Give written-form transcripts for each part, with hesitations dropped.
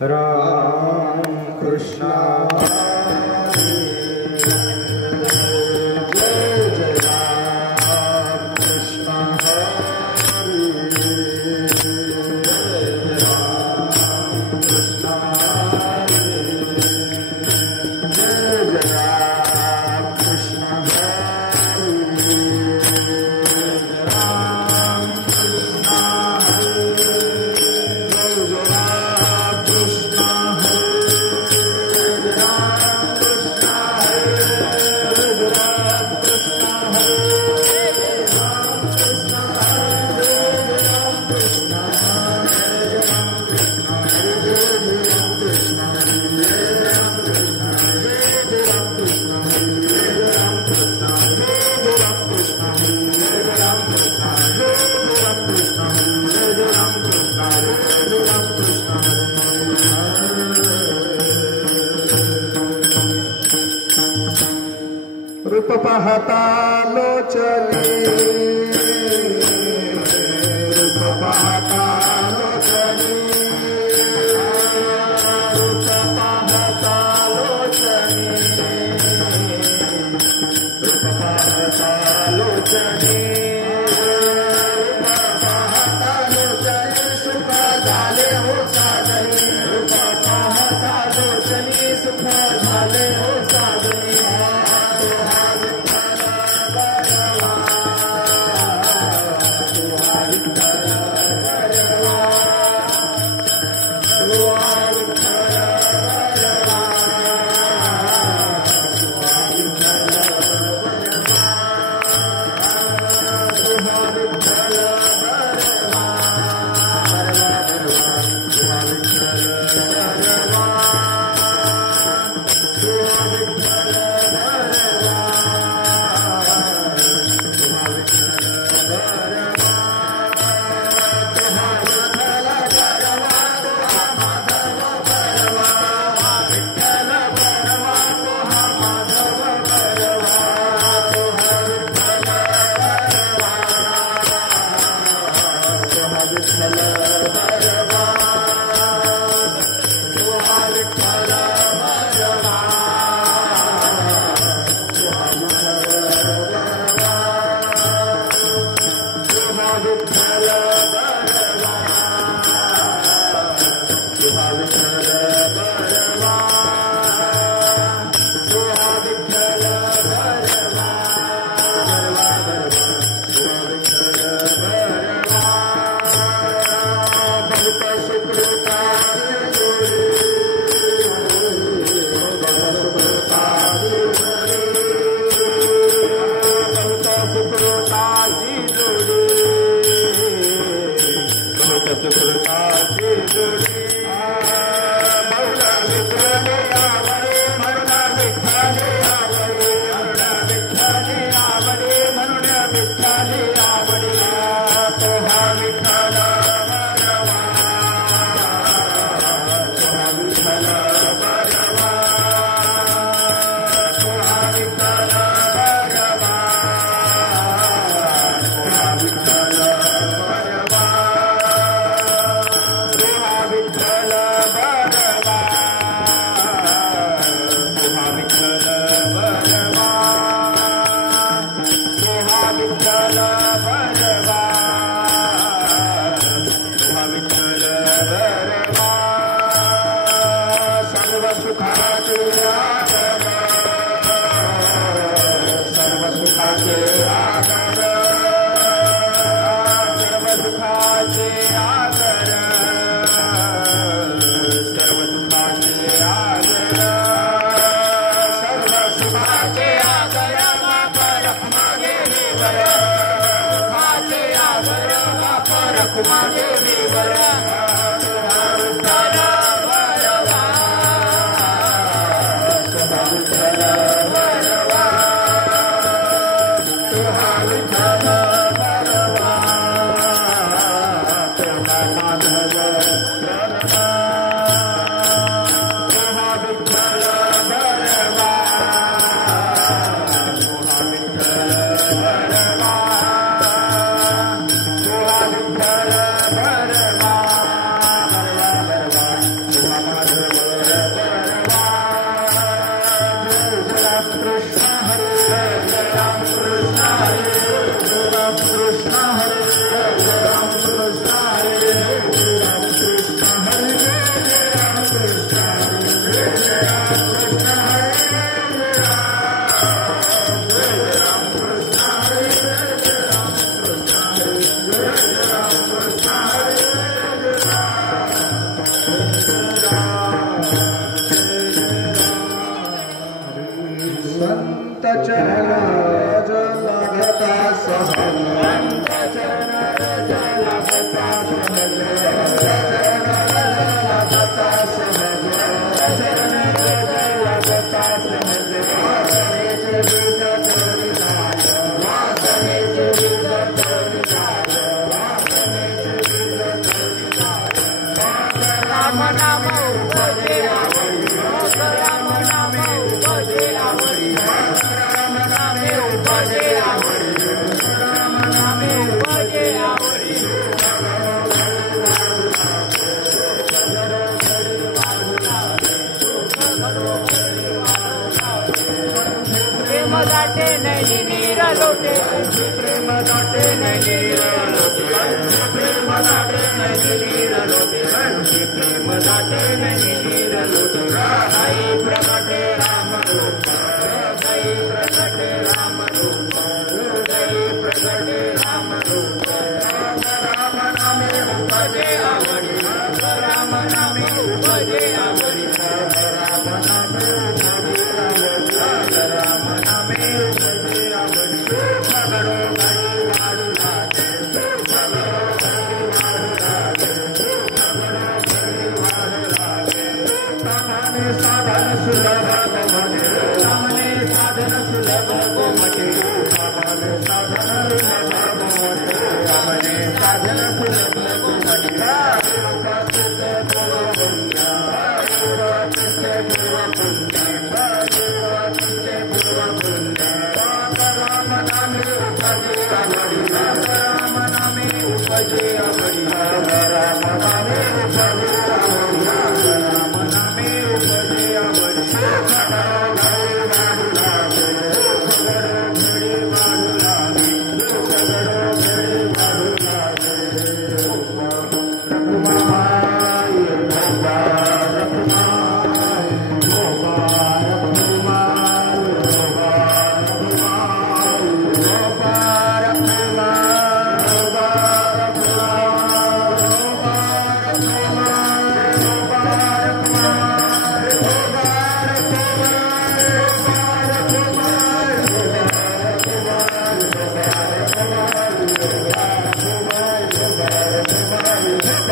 Ram Krishna सुकृताची जोडी मरुडा विठ्ठली आवडे मरुडा विठ्ठली आवडे मरुडा विठ्ठली आवडे मरुडा विठ्ठली आवडे तोहा विठ्ठल बरवा तोहा विठ्ठल बरवा तोहा विठ्ठल बरवा तोहा विठ्ठल बरवा तोहा विठ्ठल बरवा तोहा विठ्ठल बरवा तोहा विठ्ठल बरवा तोहा विठ्ठल बरवा सर्व सुखाचे आधार सर्व सुखाचे आधार सर्व सुखाचे आधार सर्व सुखाचे आधार सर्व सुखाचे आधार मापर मागे वर सुखाचे आधार मापर मागे वर संत चरण लगता सहज संत चरण लगता सहज लगता सहज लगता सहज राम नाम उपजे आवडी राम नाम उपजे आवडी राम नामे उपजे आवडी राम नामे उपजे आवडी प्रेम दाटे नहीं नीर लोटे प्रेम दाटे नहीं नीर लोटे प्रेम दाटे नहीं नीर लोटे प्रेम दाटे नहीं नीर लोटे आई प्रगटे राम रूप आई प्रगटे राम रूप आई प्रगटे राम रूप राम नामे उपजे आवडी राम नामे उपजे आवडी राम नामे उपजे आवडी राम नामे उपजे आवडी सगळो घरी वाढू लागे सगळो घरी वाढू लागे सगळो घरी वाढू लागे सामाने साधन सुलभ गोमटे सामाने साधन सुलभ गोमटे सामाने साधन सुलभ गोमटे सामाने साधन सुलभ गोमटे राम नामे उपजे आवडी राम नामे उपजे आवडी राम नामे उपजे आवडी राम नामे उपजे आवडी सगळो घरी वाढू लागे सगळो घरी वाढू लागे सगळो घरी वाढू लागे रखुमाई भगवान रखुमाई भगवान रखुमाई Bye.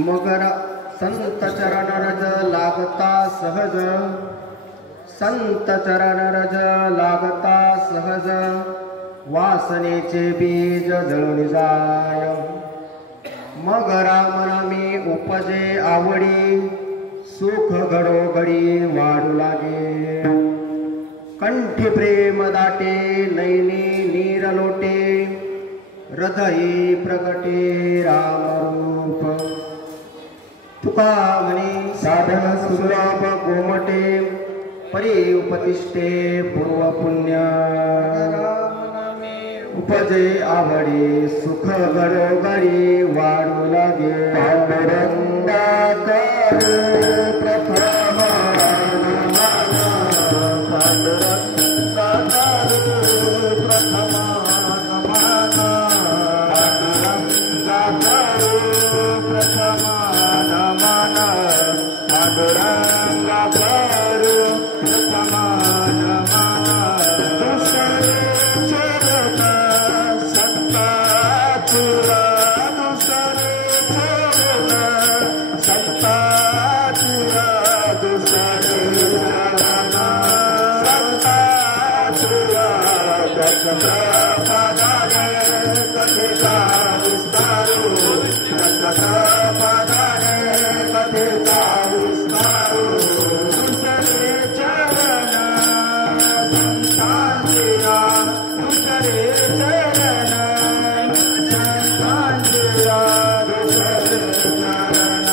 मगर संत चरण रज लागता सहज, संत चरण रज लागता सहज, वासनेचे बीज जळून जाय. मग राम नामी उपजे आवडी, सुख घडोघडी वाढू लागे. कंठी प्रेम दाटे नैनी नीर लोटे, हृदयी प्रगटे रामरूप. तुका म्हणे साधन सुलभ गोमटे, परी उपतिष्ठे पूर्व पुण्य. उपजे आवडे सुख घडोघडी वाढू लागे. पांडुरंगा करू प्रथम पांडुरंगा करू प्रथम पांडुरंगा करू समान संता तुला दुसरे संता तुला दुसरे संता तुला पदारे कथिता विस्तारू पदारे कथिता विस्तारू. दुसरे चरण संतांजिया दुसरे चरण संतांजिया दुसरे चरण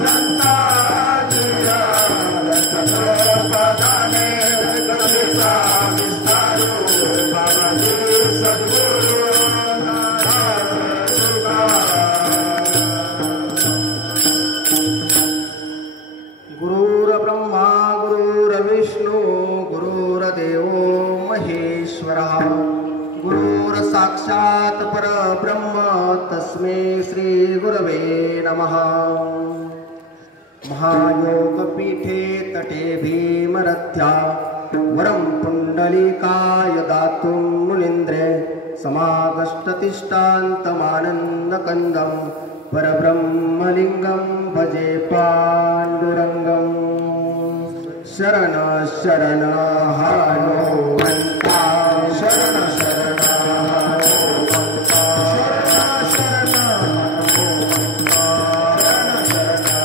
संतांजिया पदारे कथिता विस्तारू. बाबाजी सद्गुरु गुरुर्ब्रह्मा गुरुर्विष्णु गुरुर्देवो महेश्वरः, गुरुर्साक्षात् परब्रह्म तस्मै श्री गुरवे नमः. महायोगपीठे तटे भीमरथ्या, वरं पुण्डलीकाय दातुं मुनीन्द्रे, समागष्टतिष्ठान्तमानन्दकन्दं परब्रह्मलिङ्गं भजे पाण्डुरङ्गं. शरण शरण हनुमन्ता शरण शरण हनुमन्ता शरण शरण हनुमन्ता शरण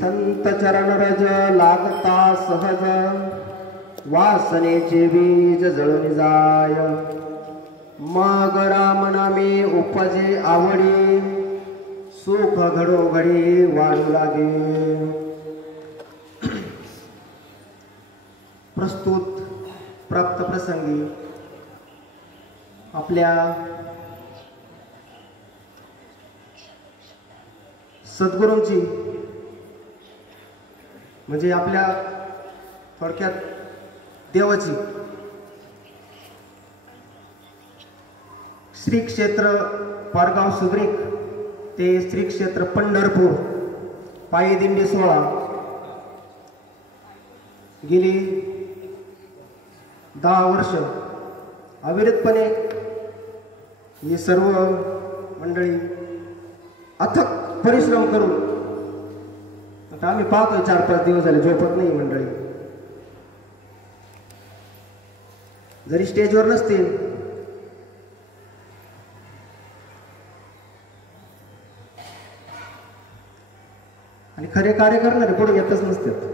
संत चरण रज लागता सहज, वासनेचे बीज जळून जाय. मग राम नामे उपजे आवडी सुख घडोघडी वाढू लागे. प्रस्तुत प्राप्त प्रसंगी आपल्या सद्गुरूंची म्हणजे आपल्या थोडक्यात देवाची श्री क्षेत्र पारगाव सुग्रीक ते श्री क्षेत्र पंढरपूर पायी दिंडी सोहळा गेली 10 वर्ष अविरतपणे ही सर्व मंडळी अथक परिश्रम करून आता आम्ही पाहतोय 4-5 दिवस झाले झोपत नाही मंडळी. जरी स्टेजवर नसतील आणि खरे कार्य करणारे पुढे येतच नसतात.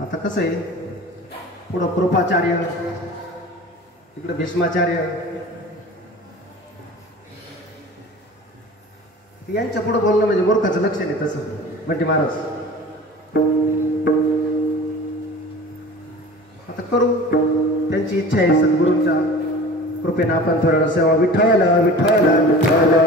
आता कसं आहे पुढं कृपाचार्य इकडे भीष्माचार्य यांच्या पुढे बोलणं म्हणजे मूर्खाचं लक्ष नाही. तसं बंटी महाराज आता करू त्यांची इच्छा आहे. सद्गुरूंच्या कृपेने आपण थोडं सेवा विठ्ठल विठ्ठल विठ्ठल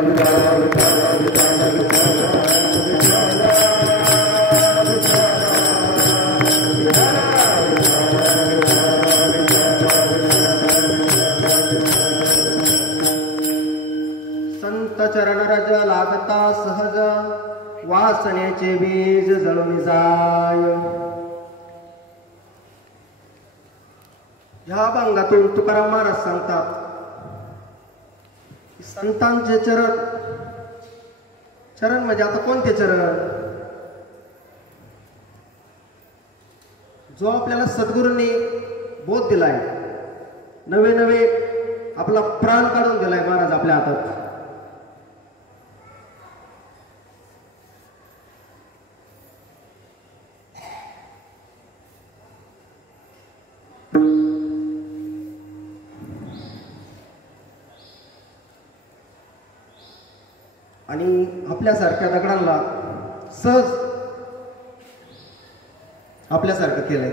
संत चरण रज लागता सहज वासनेचे बीज जळून जाय. ह्या अभंगातून तुकाराम महाराज सांगतात की संतांचे चरण चरण म्हणजे आता कोणते चरण? जो आपल्याला सद्गुरूंनी बोध दिलाय, नवे नवे आपला प्राण काढून दिलाय महाराज आपल्या हातात. आणि आपल्यासारख्या दगडांना सहज आपल्यासारखं केलंय.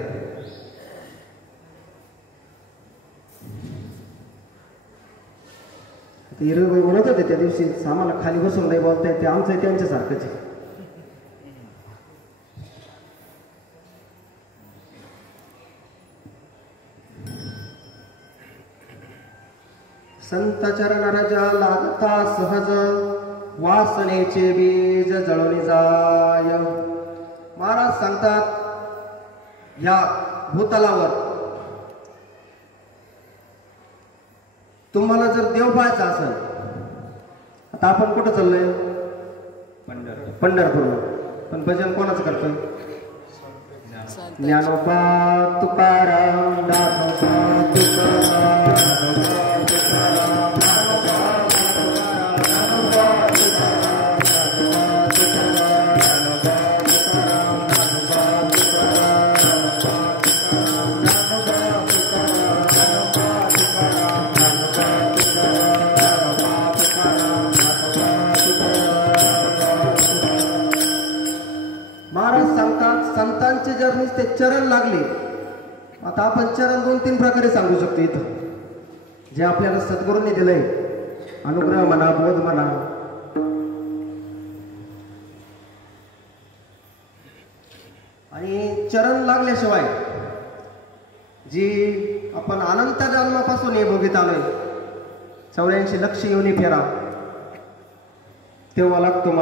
हिरबाई म्हणत होते त्या दिवशी आम्हाला खाली बसून नाही बोलता येते, आमचं त्यांच्यासारखंच आहे. संत चरण रज लागता सहज वासनेचे बीज जळून जाय. महाराज सांगतात या भूतलावर तुम्हाला जर देव पाहायचा असेल, आता आपण कुठं चाललोय? पंढरपूरला. पण भजन कोणाचं करतोय? ज्ञानोबा तुकाराम दासोबा तुकाराम. संतांचे जर नुसते चरण लागले, आता आपण चरण 2-3 प्रकारे सांगू शकतो इथं, जे आपल्याला सद्गुरूंनी दिलंय. अनुग्रह म्हणा, बोध म्हणा. आणि चरण लागल्याशिवाय जी आपण अनंत जन्मापासून हे भोगीत आलोय, 84 लक्ष योनी फेरा, तेव्हा लागतो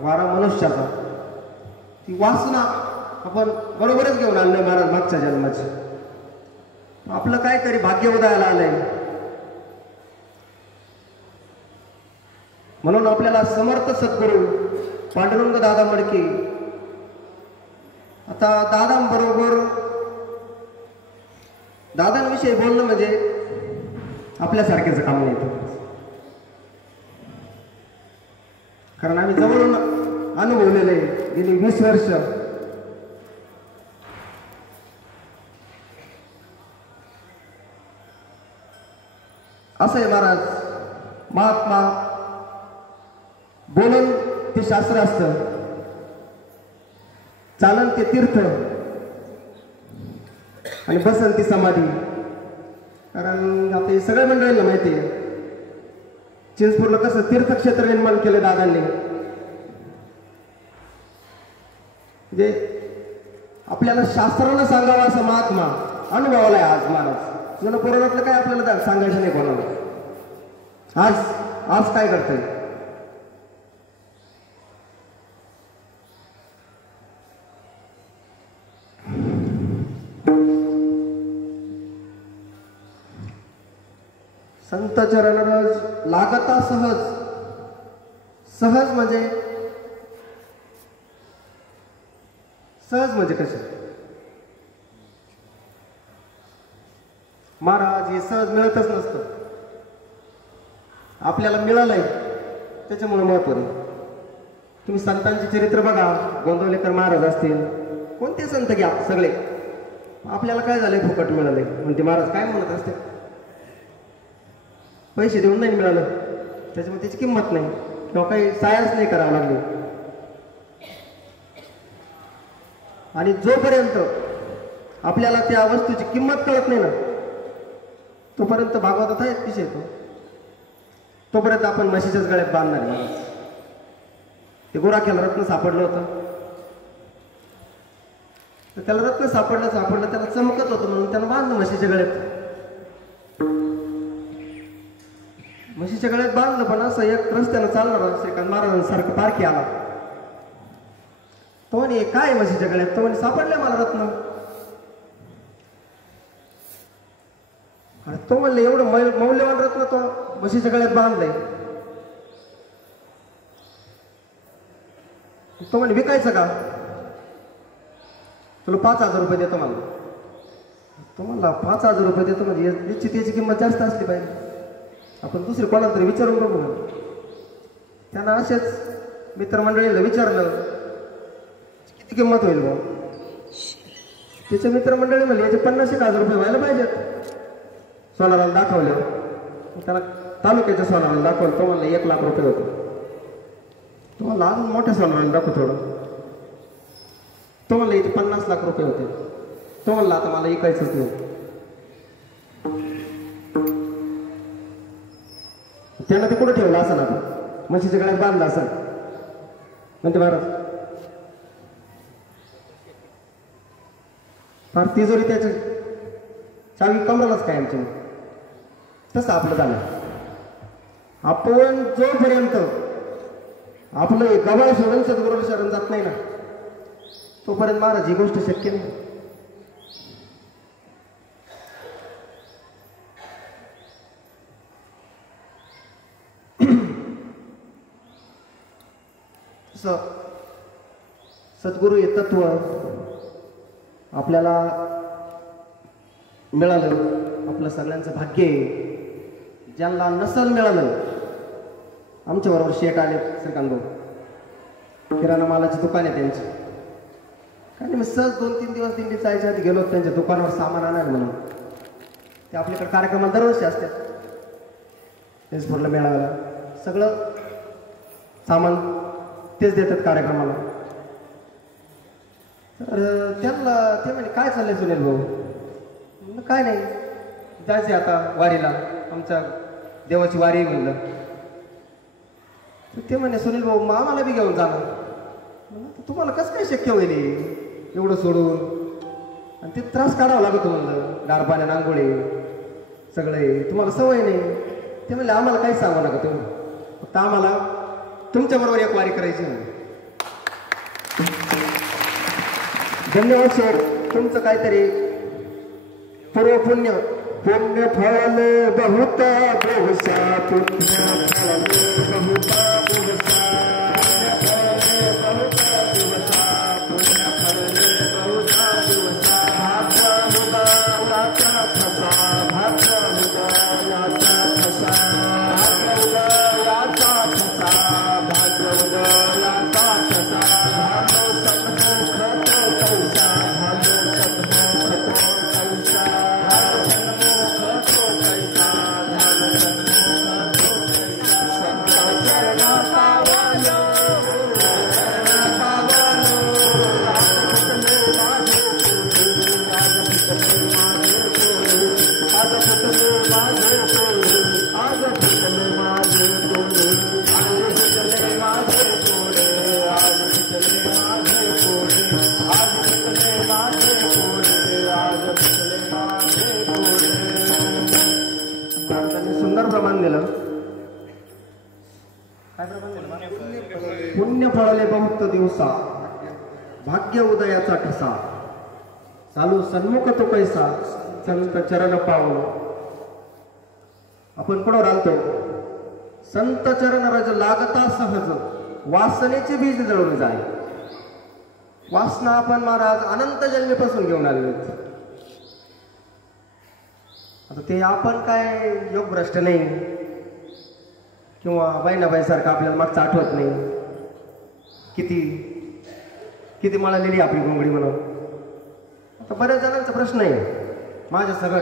वारा मनुष्याचा. ती वासना आपण बरोबरच घेऊन आणलोय महाराज मागच्या जन्माची. आपलं काय तरी भाग्य उदयाला आलंय. म्हणून आपल्याला समर्थ सद्गुरू पांडुरंग दादा मडके, आता दादांबरोबर दादांविषयी बोलणं म्हणजे आपल्यासारख्याचं काम नाही. कारण आम्ही जवळून अनुभवलेलं आहे. गेली 20 वर्ष असं आहे महाराज. महात्मा बोलन ते शास्त्र असतं, चालन ते तीर्थ आणि बसन ती समाधी. कारण आता हे सगळ्या मंडळींना माहिती आहे चिंचपूरला कसं तीर्थक्षेत्र निर्माण केलं दादांनी. म्हणजे आपल्याला शास्त्राला सांगावा असं महात्मा अनुभवाला आहे आज महाराज. जुनं पुराणातलं काय आपल्याला सांगायचं नाही कोणाला. आज आज काय करतोय संत चरणरज लागता सहज. सहज म्हणजे कसे महाराज? हे सहज मिळतच नसतं. आपल्याला मिळालंय त्याच्यामुळे महत्व नाही. तुम्ही संतांचे चरित्र बघा, गोंदवलेकर महाराज असतील, कोणते संत घ्या सगळे, आपल्याला काय झालंय? फुकट मिळालंय म्हणते महाराज. काय म्हणत असते? पैसे देऊन नाही मिळालं, त्याच्यामुळे त्याची किंमत नाही किंवा काही सायाच नाही करावं लागली. आणि जोपर्यंत आपल्याला त्या वस्तूची किंमत कळत नाही ना, तोपर्यंत भागवतात आहे विषय येतो, तोपर्यंत आपण म्हशीच्याच गळ्यात बांधणार आहे. ते गोराख्याला रत्न सापडलं होतं, तर त्याला रत्न सापडलं त्याला चमकत होतं म्हणून त्याला बांधलं म्हशीच्या गळ्यात. म्हशीच्या गळ्यात बांधलं, पण असं एक रस्त्यानं चालणार श्रीकांत महाराजांसारखं पारखी आला. तो म्हणे काय म्हशीच्या गळ्यात? तो म्हणे सापडले मला रत्न. आणि तो म्हणले एवढं मौल्यवान रत्न तो म्हशीच्या गळ्यात बांधलंय. तो म्हणे विकायचं का? तुला 5,000 रुपये देतो मला. तो म्हणला 5,000 रुपये देतो म्हणजे त्याची किंमत जास्त असली पाहिजे, आपण दुसरी कोणाला तरी विचारून बघू म्हणून. त्यांना असेच मित्रमंडळीला विचारलं किती किंमत होईल भाऊ. त्याच्या मित्रमंडळी म्हणले याचे 50,000 रुपये व्हायला पाहिजेत. सोनाराला दाखवलं, त्याला तालुक्याच्या सोनाराला दाखवलं. तो म्हणला 1,00,000 रुपये होते. तो म्हणला अजून मोठ्या सोनाराला दाखव थोडं. तो म्हणला इथे 50,00,000 रुपये होते. तो म्हणला आता मला ऐकायचंच नाही. त्यानं ते कुठं ठेवलं असं ना, म्हशीच्या गळ्यात बांधलं असं म्हणते महाराज. फार तिजोरी त्याची चावी कमरालाच काय आमच्या. तसं आपलं झालं. आपण जोपर्यंत आपलं गबाळ सोडून सद्गुरूला शरण जात नाही ना, तोपर्यंत महाराज ही गोष्ट शक्य नाही. सद्गुरू हे तत्व आपल्याला मिळालं, आपलं सगळ्यांचं भाग्य आहे. ज्यांना नसल मिळालं, आमच्याबरोबर शेठ आले श्रीकांत भाऊ, किराणा मालाची दुकान आहे त्यांची. काय नाही, सहज 2-3 दिवस दिंडी जायच्या आधी गेलो त्यांच्या दुकानावर सामान आणायला म्हणून. ते आपल्याकडे कार्यक्रमात दरवर्षी असतात. तेचपूरला मिळालं सगळं सामान तेच देतात कार्यक्रमाला. तर त्यांना ते म्हणजे काय चाललंय सुनील भाऊ? काय नाही, जायचे आता वारीला, आमच्या देवाची वारी म्हणलं. तर ते म्हणे सुनील भाऊ आम्हाला बी घेऊन जाणार. तुम्हाला कसं काय शक्य होईल एवढं सोडून? आणि ते त्रास काढावा लागतो म्हणलं, गार पाण्यात आंघोळे सगळे, तुम्हाला सवय नाही. ते म्हणले आम्हाला काहीच सांगू नका तुम्ही, फक्त आम्हाला तुमच्याबरोबर एक वारी करायची म्हणे. धन्यवाद सर, तुमचं काहीतरी पूर्व पुण्य फल बहुत बहुसा, पुण्य फल बहुता बहुसा, भाग्य मुक्त दिवसा भाग्य उदयाचा ठसा चालू सन्मुख तो कैसा संत चरण पावो. आपण कोणावर आलतो? संत चरण रज लागता सहज वासनेचे बीज जळून जाय. वासना आपण महाराज अनंत जन्मीपासून घेऊन आलेलो. आता ते आपण काय योगभ्रष्ट नाही किंवा बहिणाबाईसारखं आपल्याला मागचं आठवत नाही. किती किती मळालेली आपली घोंगडी म्हणून. आता बऱ्याच जणांचा प्रश्न आहे माझ्या सगळं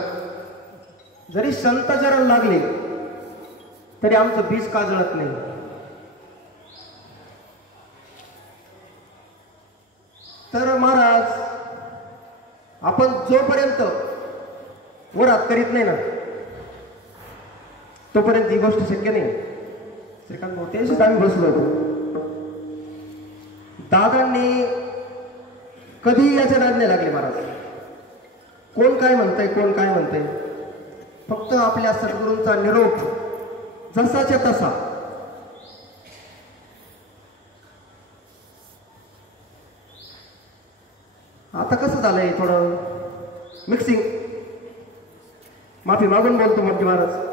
जरी संत चरण लागले तरी आमचं बीज का जळत नाही. तर महाराज आपण जोपर्यंत वरात करीत नाही ना तोपर्यंत ही गोष्ट शक्य नाही. श्रीकांत भाऊ त्याशीच आम्ही बसलो होतो. दादांनी कधी याच्या नाद नाही लागले महाराज. कोण काय म्हणतंय कोण काय म्हणतंय फक्त आपल्या सद्गुरूंचा निरोप जसाच्या तसा. आता कसं झालंय थोडं मिक्सिंग. माफी मागून बोलतो मोठी महाराज.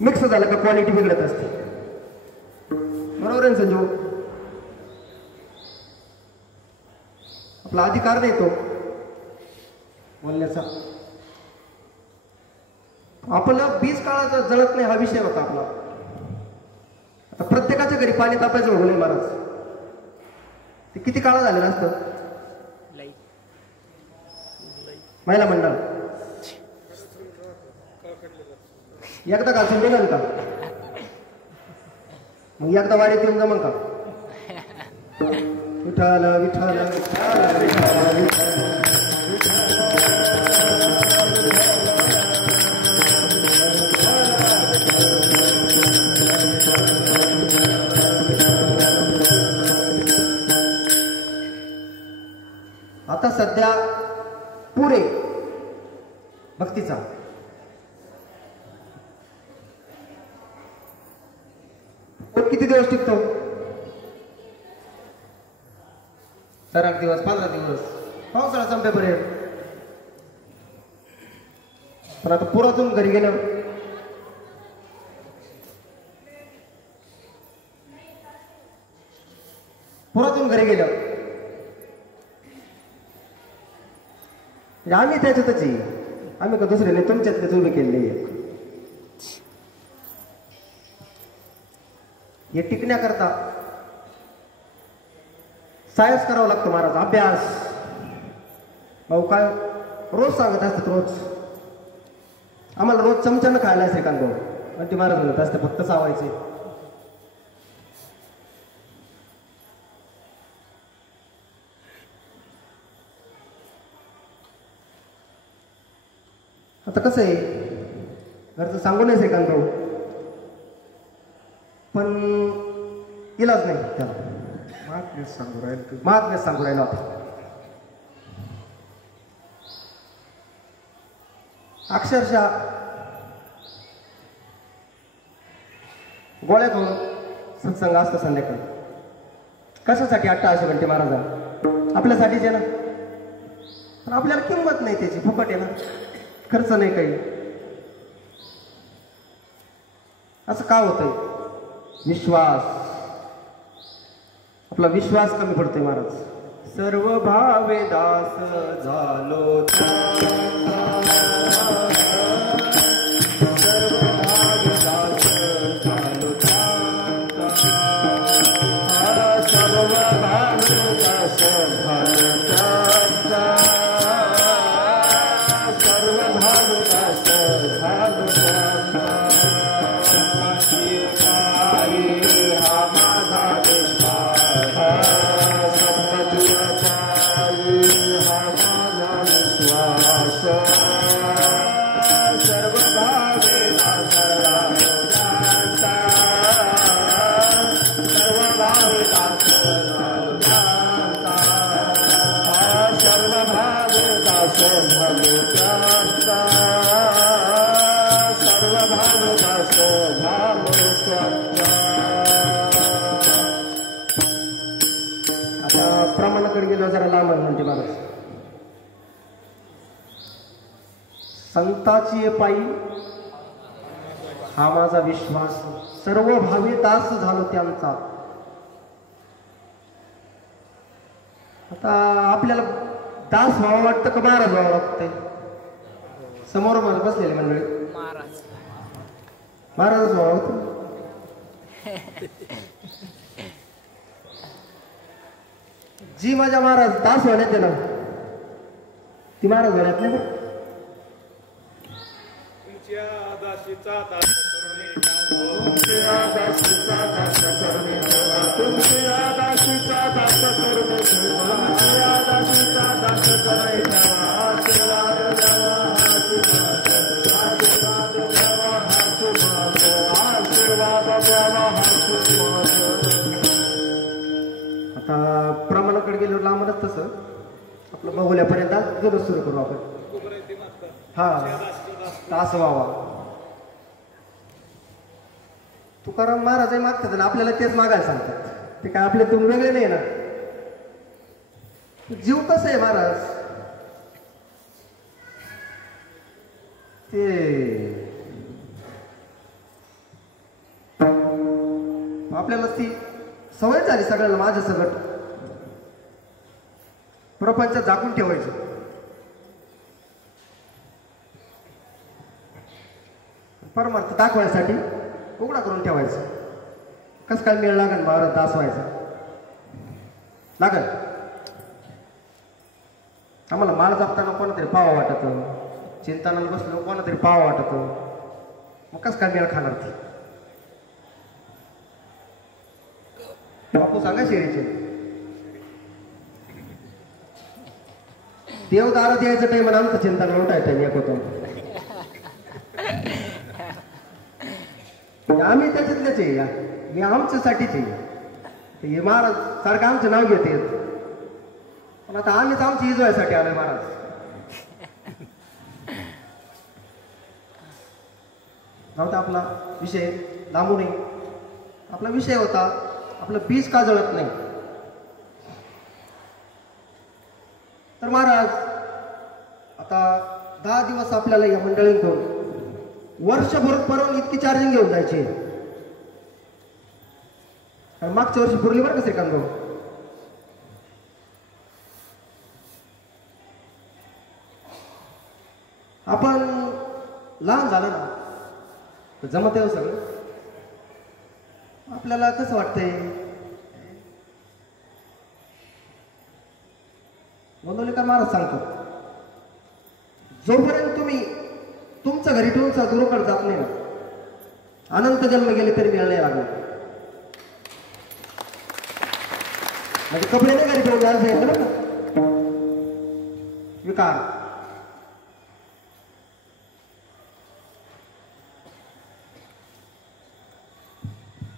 मिक्स झालं का क्वालिटी बिघडत असते. बरोबर आहे संजू. आपला अधिकार नाही तो बोलण्याचा. आपलं बीज काळाचा जळत नाही हा विषय होता आपला. आता प्रत्येकाच्या घरी पाणी तापायचं होऊ नये महाराज. ते किती काळ झालेलं असतं. महिला मंडळ एकदा घासून देणार का मग एकदा वारीत येऊन जमन का. विठाल विठाल विठाल विठाल आता सध्या पुरे भक्तीचा किती दिवस टिकतो. 8 दिवस 15 दिवस पावसाळा संपेपर्यंत. पण आता पुरातून घरी गेलं आम्ही त्याच्यातच आम्ही का दुसऱ्याने तुमच्यातलेच उभे केलेले. हे टिकण्याकरता सायन्स करावं लागतं महाराज. अभ्यास भाऊ काय रोज सांगत असतात. रोज आम्हाला रोज चमच्यानं खायला असेल का भाऊ आणि ते महाराज म्हणत असते फक्त चावायचे. आता कसं आहे घरचं सांगू नाही श्रीकांत भाऊ पण इलाज नाही त्याला. महात्म्यच सांगू राहिलो आता. अक्षरशः गोळ्या घेऊन सत्संग असतो संध्याकाळी. कशासाठी 88 घंटे महाराज आपल्यासाठीच आहे ना. पण आपल्याला किंमत नाही त्याची. फुकट आहे ना. खर्च नाही काही. असं का होतंय. विश्वास आपला विश्वास कमी पडतोय महाराज. सर्व भावे दास झालो गेलो जरा लांब म्हणते महाराज. संताची ये पायी हा माझा विश्वास, सर्व भावी दास झालो त्यांचा. आता आपल्याला दास व्हावं वाटतं का महाराज व्हावं वाटतंय? समोर मला बसलेले मंडळी महाराज व्हावं वाटतं. जी माझ्या महाराज दास होण्यात आहे ना ती महाराज होण्यात नाही बरं. दासीचा दास करून तुमच्या दासीचा दास करून तुमच्या दासीचा दास करून तुमच्या दासीचा दास करून आशीर्वाद द्यावा आशीर्वाद द्यावा आशीर्वाद द्यावा. आता प्रमाणाकडे गेलो लांबच तसं आपलं बघुल्यापर्यंत गेलो सुरू करू आपण. हा दास व्हावा. तुकाराम महाराज मागतात आणि आपल्याला तेच मागायला सांगतात. ते काय आपले तुम्ही वेगळे नाही ना. जीव कसं आहे महाराज ते आपल्याला ती सवय झाली सगळ्याला माझ्या सगळं प्रपंच झाकून ठेवायचं. परमार्थ दाखवायसाठी उघडा करून ठेवायचं. कसं काय मेळ लागेल महाराज दास व्हायचा लागल. आम्हाला माळ जपताना कोणातरी पाव वाटत, चिंतनाला बसलो कोणातरी पाव वाटत, मग कसं काय मेळ खाणार ती? बापू सांगा शेरीचे देव दारात यायचं टाइम आमचं चिंतन लोटायचं एक होतो. आम्ही त्याच्यातलेच आहे. हे आमच्यासाठीच आहे. हे महाराज सारखं आमचं नाव घेते पण आता आम्हीच आमची इजवायसाठी आलोय महाराज. नव्हता आपला विषय लांबू नये. आपला विषय होता आपलं बीज का जळत नाही. तर महाराज आता 10 दिवस आपल्याला या मंडळींकडून वर्षभर परवून इतकी चार्जिंग घेऊन जायची. मागच्या वर्षी पुरली बरं का श्रीकांत भाऊ. आपण लहान झालं ना जमत आहे सगळं. आपल्याला कसं वाटतंय गोंदवलेकर महाराज सांगतो जोपर्यंत तुम्ही तुमच्या घरी ठेवून गुरुकडे जात नाही ना अनंत जन्म गेले तरी मिळणे लागले. म्हणजे कपडे नाही घरी ठेवून जायला सांगितलं बरं का. विकार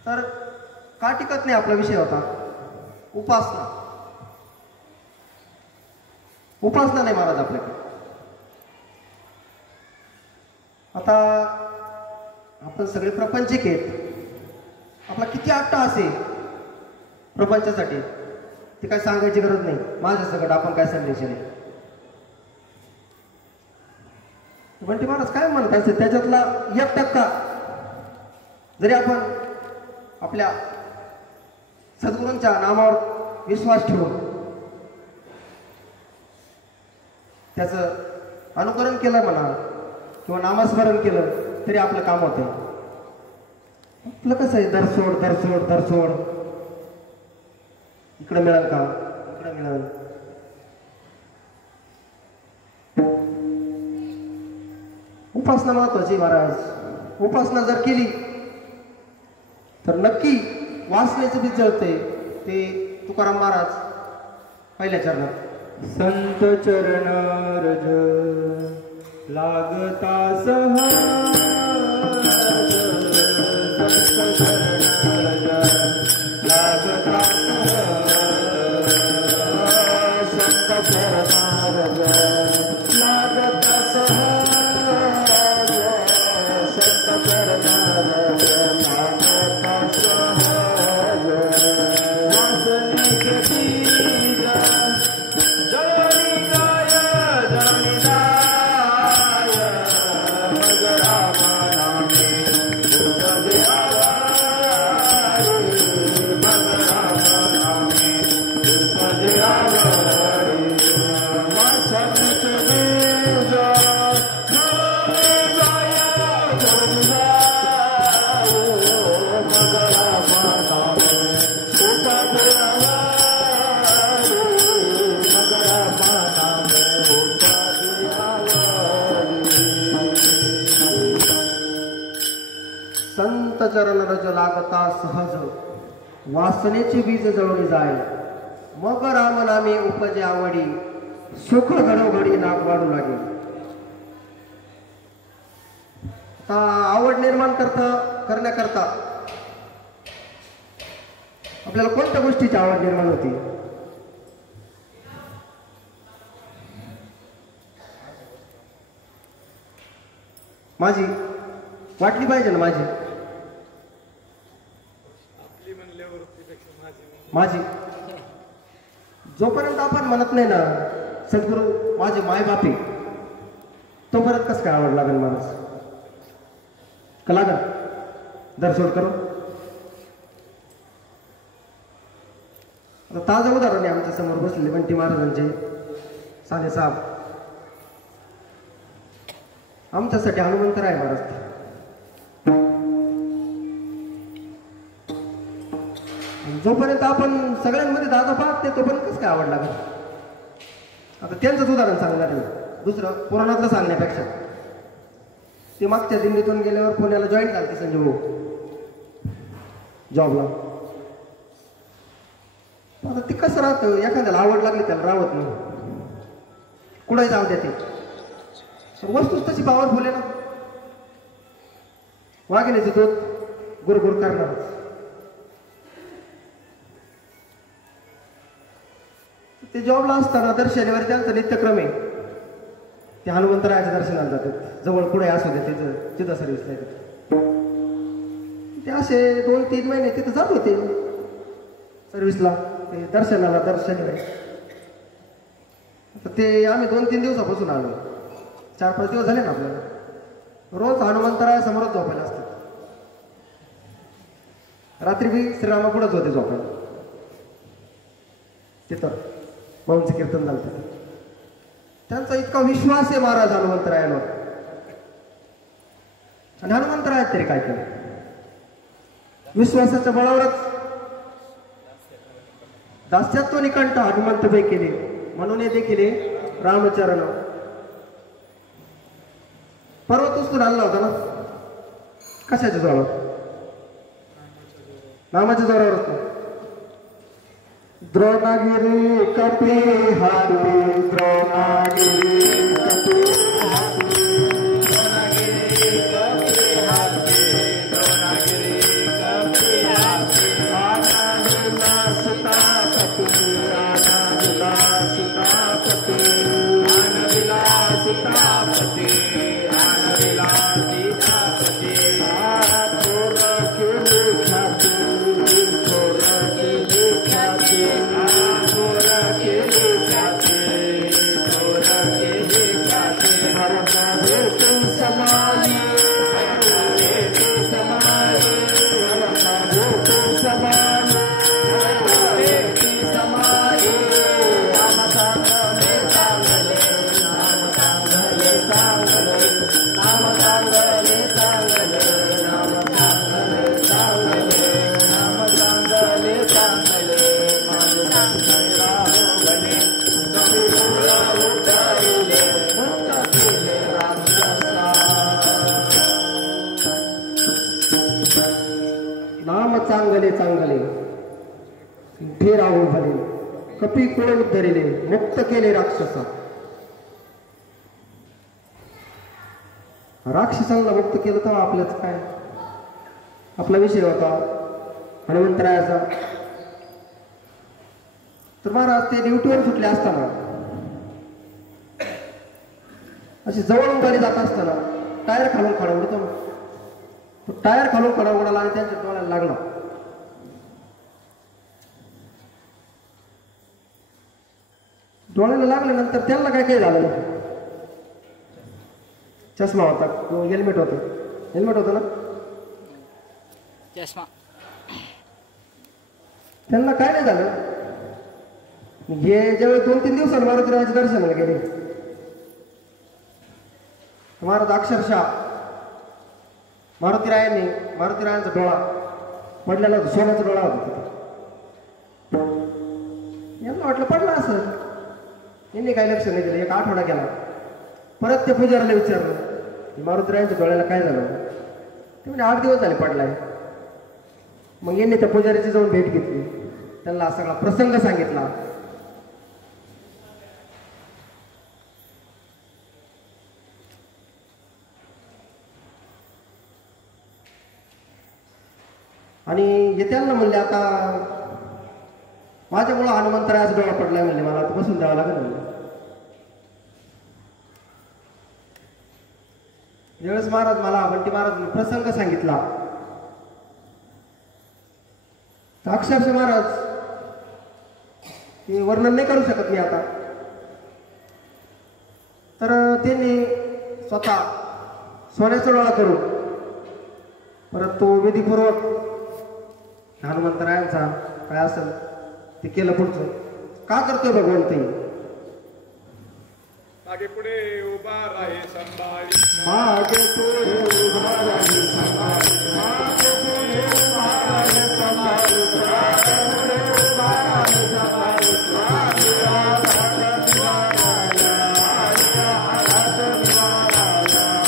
तर का टिकत नाही आपला विषय होता उपासना. उपासना नाही महाराज आपल्याकडे. आता आपण सगळे प्रपंचिक आहेत. आपला किती आट्टा असेल प्रपंचासाठी ते काय सांगायची गरज नाही. माझ्या सगळं आपण काय संदेश आहे म्हणते महाराज काय म्हणत असेल त्याच्यातला 1% जरी आपण आपल्या सद्गुरूंच्या नामावर विश्वास ठेवून त्याचं अनुकरण केलं म्हणा किंवा नामस्मरण केलं तरी आपलं काम होतं. आपलं कसं आहे दरसोड दरसोड दरसोड इकडं मिळेल का इकडं मिळेल. उपासना महत्वाची महाराज. उपासना जर केली तर नक्की वासनेचं बीज जळते. ते तुकाराम महाराज पहिल्या चरणात संत चरण रज लागता सहज संत चरण रज लागता सहज संत चरण रज लागता सहज संत चरण रज लागता सहज वासनेचे बीज संत चरण रज लागता सहज वासनेची बीज जळून जाय मग राम नामे उपजे आवडी सुख घडोघडी नाग वाढू लागेल. आता आवड निर्माण करण्याकरता आपल्याला कोणत्या गोष्टीची आवड निर्माण होती? माझी वाटली पाहिजे ना माझी जोपर्यंत आपण म्हणत नाही ना सद्गुरू माझे माय बापी तोपर्यंत कसं काय आवड लागेल माणूस का लागल दरसोड करू. आता ताजं उदाहरण आहे आमच्या समोर बसलेले बंटी महाराजांचे साने साहेब. आमच्यासाठी हनुमंतराय महाराज जोपर्यंत आपण सगळ्यांमध्ये दादा पाहते तोपर्यंत कसं काय आवड लागेल. आता त्यांचंच उदाहरण सांगणार मी दुसरं पुराणातलं सांगण्यापेक्षा. ते मागच्या दिंडीतून गेल्यावर पुण्याला जॉईन झाले संजय भाऊ जॉबला. आता ते कसं राहतं एखाद्याला आवड लागली त्याला राहत नाही कुठे जाऊ द्या ते वस्तूच तशी पॉवरफुल आहे ना. वाघिणीचं दूध गुरगुर करणार. ते जॉबला असताना दर शनिवारी त्यांचा नित्यक्रम आहे ते हनुमंतरायाच्या दर्शनाला जातात. जवळ पुढे असू दे तिथं तिथं सर्व्हिसला येतात. ते असे 2-3 महिने तिथं जात होते सर्व्हिसला ते दर्शनाला दर शनिवारी. ते आम्ही 2-3 दिवसापासून आलो 4-5 दिवस झाले ना आपल्याला. रोज हनुमंतराया समोरच झोपायला असतात. रात्री बी श्रीरामा पुढंच होते झोपायला तिथं भाऊंचं कीर्तन झालं. त्यांचा इतका विश्वास आहे महाराज हनुमंतरायावर. आणि हनुमंतरायात तरी काय केलं विश्वासाच्या बळावरच दास्यात्व निकंठ हनुमंतभाई केले म्हणून हे देखील रामचरण पर्वत उचलून आणला होता ना कशाच्या जोरावर नामाच्या जोरावरच ना. द्रोणागिरी कपी हाती द्रोणागिरी कपी हाती द्रोणागिरी कपी हाती द्रोणागिरी कपी हाती आनंदला सीतापती आनंदला सीतापती आनंदला सीतापती आनंदला सीतापती थोर केली ख्याती थोर केली ख्याती थोर केली ख्याती थोर केली ख्याती हरता भेटू समाई भेटू समाई हरता भेटू समाई भेटू समाई नाम सांगले सांगले नाम सांगले सांगले नाम सांगले सांगले नाम सांगले सांगले नाम सांगले सांगले माझ सांगला होगले गरुडा उडाईले मुक्त केले रामदासा. नाम चांगले चांगले फेरावून भले कपी कुळ उद्धरिले मुक्त केले राक्षसा. राक्षसांना मुक्त केलं तर आपल्याच काय आपला विषय होता हनुमंतरायाचा. तर महाराज ते ड्युटीवर सुटले असताना अशी जवळून गाडी जात असताना टायर खालून खडा उडतो ना. तो टायर खालून खडा उडाला आणि त्यांच्या डोळ्याला लागला. डोळ्याला लागल्यानंतर त्यांना काय काय झालं. चष्मा होता हेल्मेट होतं हेल्मेट होतं ना चष्मा. त्यांना काय नाही झालं. हे ज्यावेळी 2-3 दिवसांनी मारुतीरायाच्या दर्शनाला गेले महाराज अक्षरशः मारुतीरायांचा डोळा पडलेला होता सोन्याचा डोळा होता तिथे. यांना वाटलं पडला असं यांनी काही लक्ष नाही दिलं. 1 आठवडा गेला. परत त्या पुजाऱ्याला विचारलं मारुतीरायांच्या डोळ्याला काय झालं. ते म्हणजे 8 दिवस झाले पडलाय. मग यांनी त्या पुजारीची जाऊन भेट घेतली, त्यांना सगळा प्रसंग सांगितला. आणि येत्यांना म्हणले आता माझ्यामुळं हनुमंतरायाचा डोळा पडलाय म्हणले, मला आता बसून द्यावं लागेल म्हणले. ज्यावेळेस महाराज मला बंटी महाराज प्रसंग सांगितला तर अक्षरशः महाराज ते वर्णन नाही करू शकत मी आता. तर त्यांनी स्वतः सोन्याचा डोळा करून परत तो विधीपूर्वक हनुमंतरायांचा काय असेल ते केलं. पुढचं का करतोय भगवंत? मागे पुढे उभा राहे संभाळी, मागे पुढे उभा राहे संभाळी, मागे पुढे उभा राहे संभाळी, मागे पुढे उभा राहे संभाळी, मागे आराधन वाराया, मागे आराधन वाराया,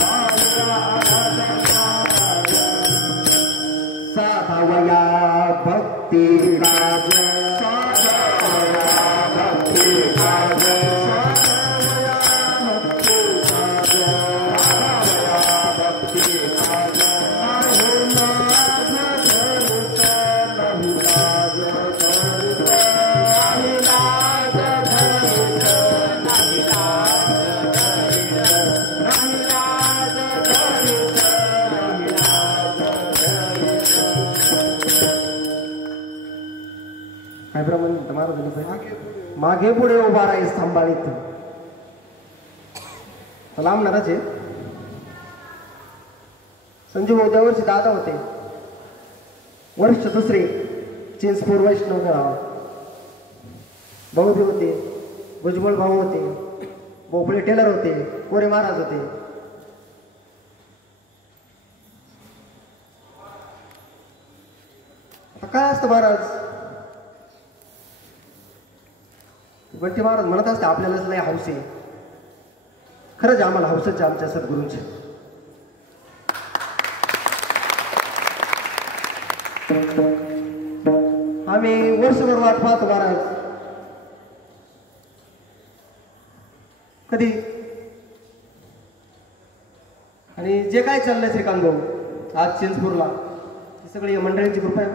मागे आराधन वाराया. साधावया भक्ती राज, साधावया भक्ती राज, काय प्रमाण महाराज मागे पुढे उभा राही सांभाळीत. लांबणारच आहे. संजू भाऊ त्या वर्षी दादा होते, वर्ष दुसरे चिंचपूर वैष्णव गाव. भाऊ बी होते, भुजबळ भाऊ होते, भोपळे टेलर होते, कोरे महाराज होते. आता काय असतं महाराज, बंटी महाराज म्हणत असते आपल्यालाच लय हौस आहे. खरंच आम्हाला हौसच आहे आमच्या सद्गुरूंची. आम्ही वर्षभर वाट पाहतो महाराज, कधी. आणि जे काय चाललंय श्रीकांत भाऊ आज चिंचपूरला, सगळी मंडळींची कृपा आहे.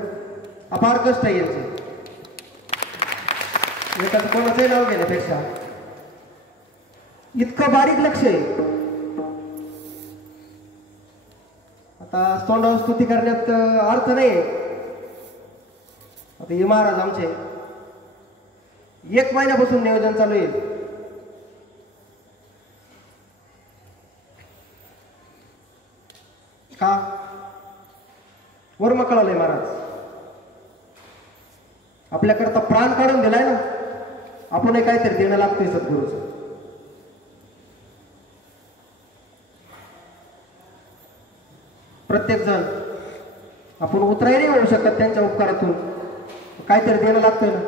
अपार कष्ट आहे यांचे, एखादं कोणाचंही नाव घेण्यापेक्षा इतकं बारीक लक्ष आहे. आता तोंडावर स्तुती करण्यात अर्थ नाही. आता हे महाराज आमचे 1 महिन्यापासून नियोजन चालू आहे. का वर्म कळालंय महाराज, आपल्याकरता प्राण काढून दिलाय ना, आपण काहीतरी देणं लागतंय सद्गुरूचं. प्रत्येक जण आपण उतराई नाही होऊ शकत त्यांच्या उपकारातून, काहीतरी देणं लागतंय ना.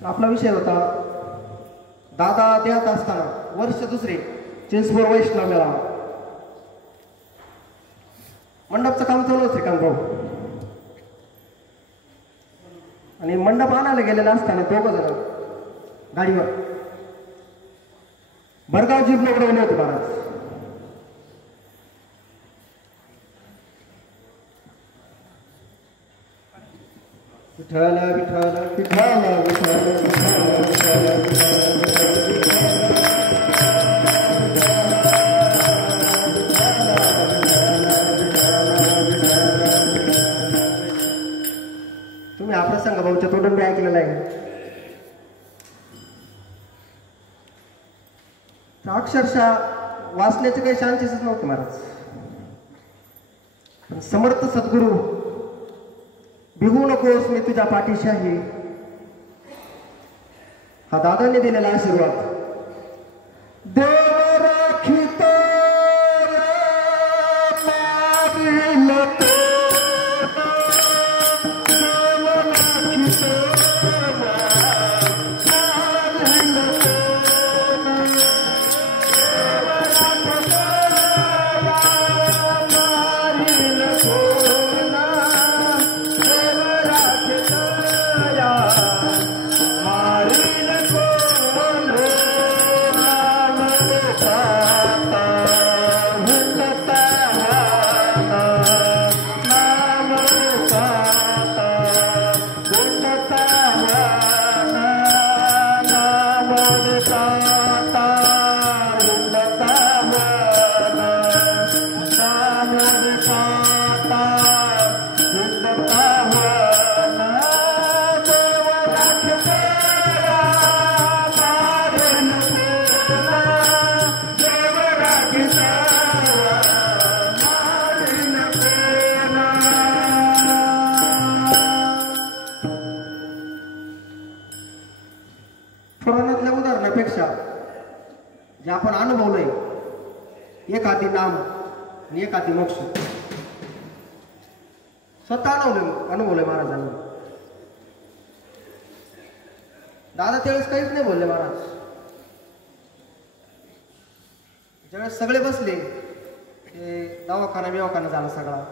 आपला विषय होता दादा देत असताना वर्ष दुसरे चिंचपूर वैष्णव मेळावा. मंडपचं काम चालू श्रीकांत भाऊ, आणि मंडप आणायला गेलेला असताना 2 जण गाडीवर भरगाव जीप उडवले होते महाराज. विठ्ठल विठ्ठल विठ्ठल विठ्ठल विठ्ठल तुम्ही हा प्रसंग भाऊच्या तोंडून ऐकलेला आहे. अक्षरशः वाचण्याचे काही चान्सेसच नव्हते महाराज. पण समर्थ सद्गुरू भिगू नकोस मी तुझ्या पाठीशी आहे, हा दादाने दिलेला आशीर्वाद. देव राखितो पेक्षा जे आपण अनुभवलंय एक हाती नाम आणि एक हाती मोक्ष स्वतः अनुभवलंय महाराजांनी. दादा त्यावेळेस काहीच नाही बोलले महाराज. ज्यावेळेस सगळे बसले ते दवाखाना बिवाखाना झाला सगळा.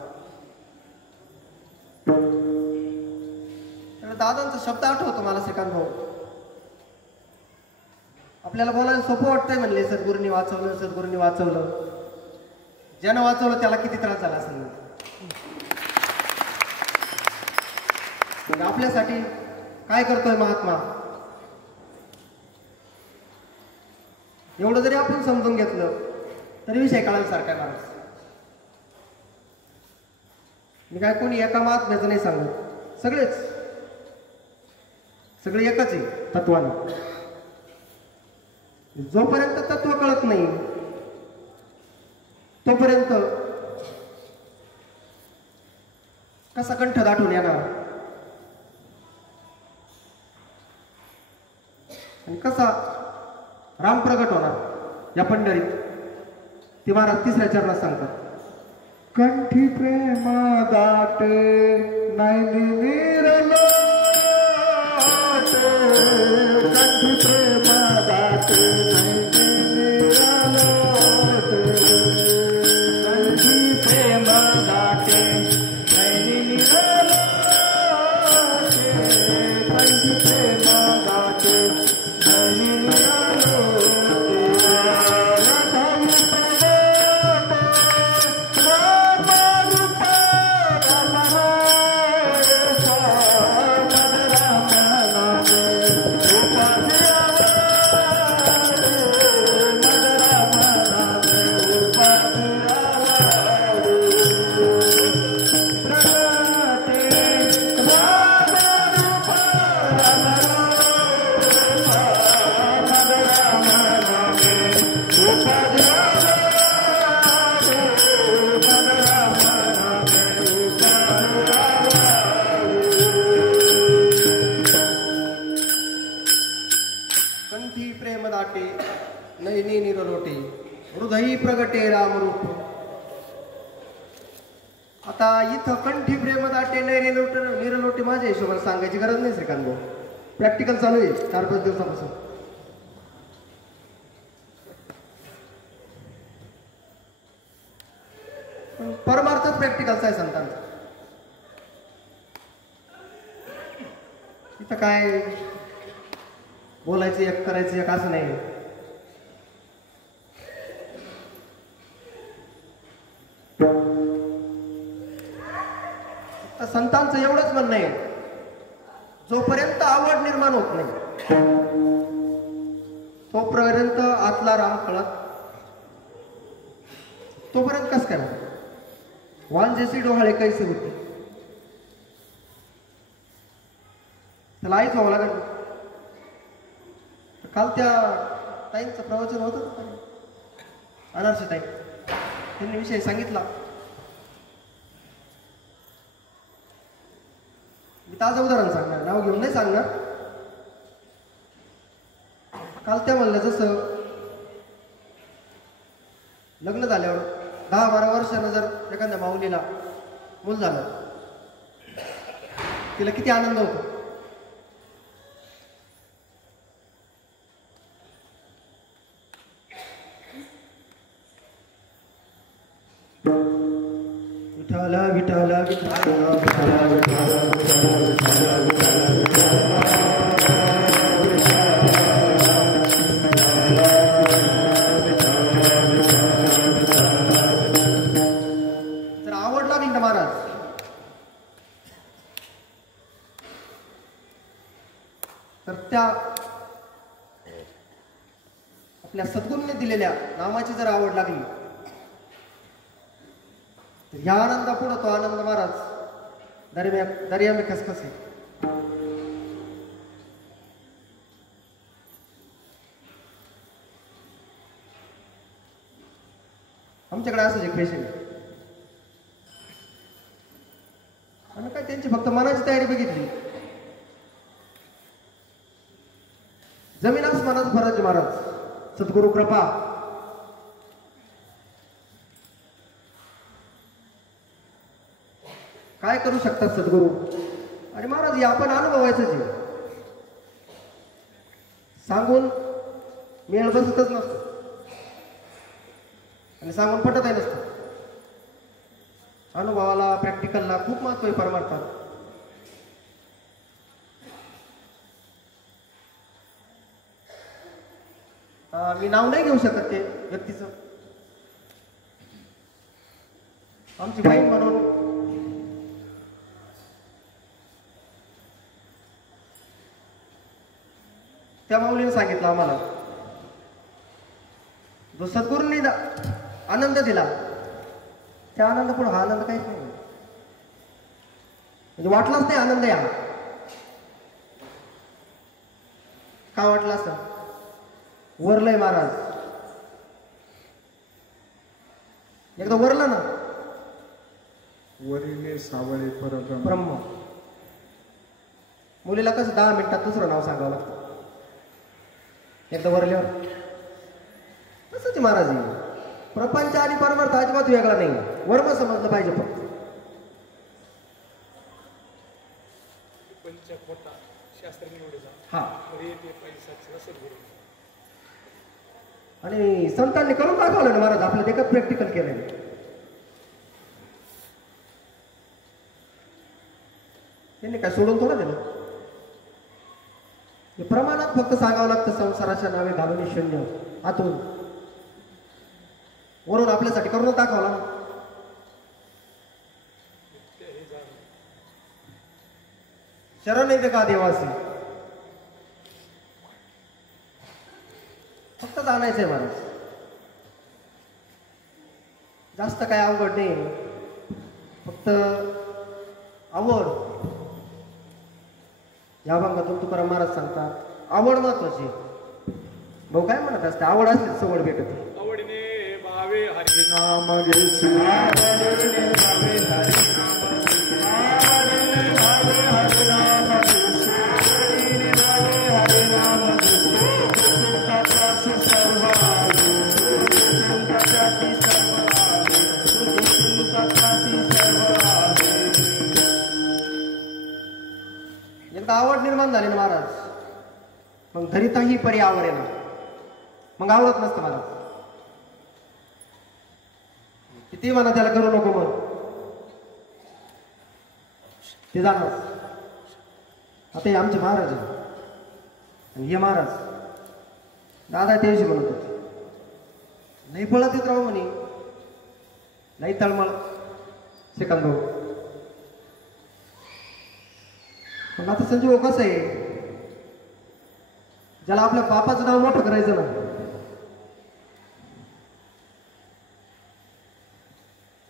दादांचा शब्द आठवतो मला श्रीकांत भाऊ. आपल्याला बोलायला सोपं वाटतंय म्हणले सद्गुरूंनी वाचवलं सद्गुरूंनी वाचवलं. ज्यानं वाचवलं त्याला किती त्रास झाला असेल. आपल्यासाठी काय करतोय महात्मा एवढं जरी आपण समजून घेतलं तरी विषय कळायला सारखा महाराज. मी काय कोणी एका महात्म्याचं नाही सांगत. सगळे एकच आहे तत्वानं. जोपर्यंत तत्व कळत नाही तोपर्यंत कसा कंठ दाटून येणार आणि कसा राम प्रगट होणार या पंढरीत ते महाराज तिसऱ्या चरणात सांगतात. कंठी प्रेमा दाटे नैनी नीरलो कंठी प्रेमा दाटे नैनी नीरलो कंठी प्रेमा दाटे नैनी नीरलो कंठी प्रेमा दाटे नैनी नीरलो नैनी निरलोटे हृदयी प्रगटे रामरूप. आता इथं कंठी प्रेम दाटे नैनी निरलोटे माझ्या हिशोबाने सांगायची गरज नाही श्रीकांत भाऊ. प्रॅक्टिकल चालू आहे 4-5 दिवसापासून. परमार्थच प्रॅक्टिकलचा आहे संतांचा. इथं काय बोलायचं एक करायचं एक असं नाही. संतांचं एवढंच म्हणणं आहे जोपर्यंत आवड निर्माण होत नाही तोपर्यंत आतला राम कळत तोपर्यंत कस काय वांजेसी डोहाळे कैसे होते त्याला आईच व्हावं लागेल. काल त्या ताईंचं प्रवचन होतं अनारशी ताई त्यांनी विषय सांगितला. मी ताजं उदाहरण सांगणार नाव घेऊन नाही सांगणार. काल त्या म्हणलं जसं लग्न झाल्यावर 10-12 वर्षानं जर एखाद्या माऊलीला मूल झालं तिला किती आनंद होतो. विठाला विठाला विठाला विठाला जर आवड लागली ना महाराज तर त्या आपल्या सद्गुरूंनी दिलेल्या नामाची जर आवड लागली या आनंदापुढं तो आनंद महाराज दर्या में खसखस आहे. आमच्याकडे असंच एक पेशंट आम्ही काय त्यांची फक्त मनाची तयारी बघितली. जमीन आसमानाचा फरक आहे महाराज. सद्गुरु कृपा. काय करू शकतात सद्गुरु. आणि महाराज हे आपण अनुभवायचं जे सांगून मेळ बसतच नसतो आणि सांगून पटतही नसतं. अनुभवाला प्रॅक्टिकलला खूप महत्व आहे परमार्थात. मी नाव नाही घेऊ शकत ते व्यक्तीचं. आमची बहीण म्हणून त्या माऊलीने सांगितलं आम्हाला, जो सद्गुरूंनी आनंद दिला त्या आनंद पुढे हा आनंद काहीच नाही. म्हणजे वाटलाच नाही आनंद या. का वाटला असं. वरलंय महाराज. एकदा वरलं ना वरिले सावळे परब्रह्म. ब्रह्म. मुलीला कसं 10 मिनिटात दुसरं नाव सांगावं लागतं. एकदा वरल्यावर तसंच महाराज. प्रपंच आणि परमार्थ अजिबात वेगळा नाही. वर्म समजलं पाहिजे फक्त. पंचकोटा शास्त्र निवडीचा हा. ते पैसा सद्गुरू. आणि संतांनी करून दाखवलं ना महाराज. आपलं ते प्रॅक्टिकल केलंय. त्यांनी काय सोडून थोडं दिलं. हे प्रमाणात फक्त सांगावं लागतं. संसाराच्या नावे घालून शून्य आतून वरून आपल्यासाठी करून दाखवला ना. शरण येते का देवासी. फक्त जाणायचंय महाराज. जास्त काय अवघड नाही. फक्त आवड. या भागातून तुकाराम महाराज सांगतात आवड महत्वाची. भाऊ काय म्हणत असते. आवड असली सवड भेटते. आवडीने भावे हरी नाम घेसी आवडीने भावे हरी नाम घेसी आवडीने भावे हरी नाम घेसी चिंताची सर्व आहे चिंताची सर्व आहे चिंताची सर्व आहे. एकदा आवड निर्माण झाली ना महाराज मग धरिताही परी आवड आहे ना. मग आवडत नसतं महाराज. किती म्हणा त्याला करू नको मग ते जाणार. आता हे आमचे महाराज आहे आणि हे महाराज दादा त्याविषयी म्हणत होते. नाही पळत येत राहू म्हणे. नाही तळमळ सेकंद भाऊ. पण आता संजीव कसं आहे. ज्याला आपल्या बापाचं नाव मोठं करायचं ना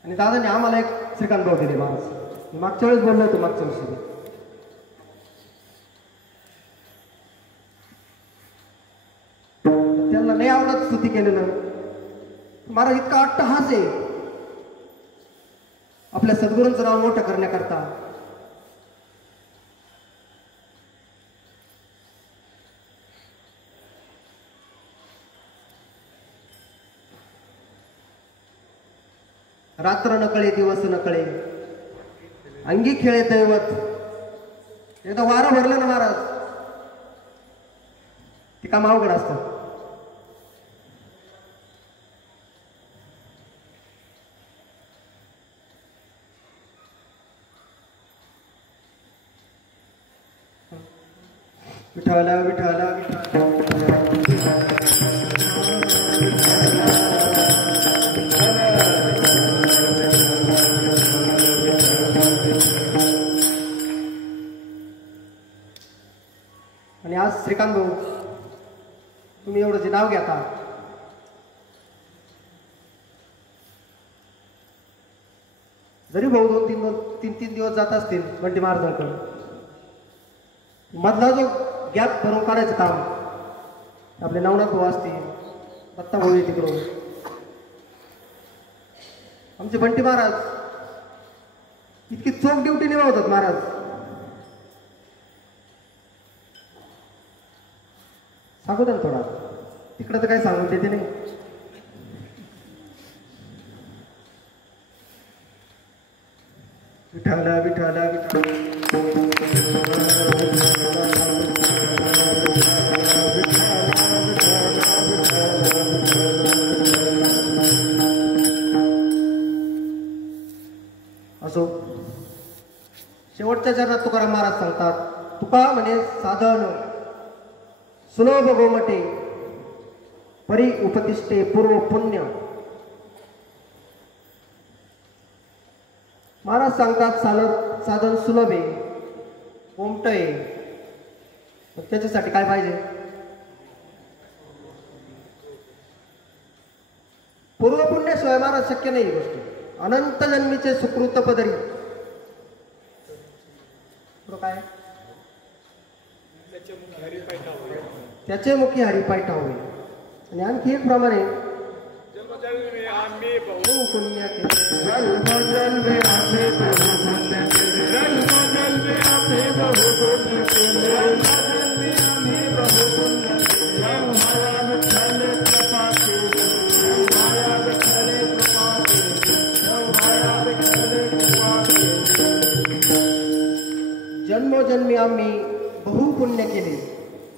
आणि दादाने आम्हाला एक श्रीकांत भाऊ दिले महाराज. मी मागच्या वेळेस बोललो होतो. मागच्या वर्षी त्यांना नाही आवडत स्तुती केलेलं. महाराज इतका अट्टहास आहे आपल्या सद्गुरूंचं नाव मोठं करण्याकरता. रात्र नकळे दिवस नकळे अंगी खेळे दैवत. एकदा वारं भरलं ना महाराज ते काम अवघड असतं. विठाला विठाला विठाला आणि आज श्रीकांत भाऊ तुम्ही एवढं जे नाव घेता जरी भाऊ 2-3 दिवस जात असतील बंटी महाराजांकडे मधला जो गॅप भरून काढायचं काम आपले नवनाथ भाऊ असतील दत्ता भाऊ तिकडून आमचे बंटी महाराज इतकी चोख ड्युटी निभावतात महाराज. सांगू द्या ना थोडा. तिकडं तर काही सांगून देते नाही. विठाला विठाला असो. शेवटच्या चरणात तुकाराम महाराज सांगतात, तुका म्हणे साधन सुलभ गोमटे परी उपतिष्ठे पूर्व पुण्य. महाराज सांगतात साधन सुलभ आहे, गोमट आहे, पण त्याच्यासाठी काय पाहिजे? पूर्व पुण्याशिवाय महाराज शक्य नाही ही गोष्ट. अनंत जन्मीचे सुकृत पदरी काय त्याचे मुखी हरिपाय ठावे. आणि आणखी एक प्रमाणे जन्मजन्मी आम्ही बहु पुण्य केले. जन्मजन्मी आम्ही बहु पुण्य केले. जन्मजन्मी आम्ही बहु पुण्य केले. जन्मजन्मी आम्ही बहु पुण्य केले. माया विठ्ठल कृपा केली. माया विठ्ठल कृपा केली. माया विठ्ठल कृपा केली. जन्मोजन्मी आम्ही बहु पुण्य केले,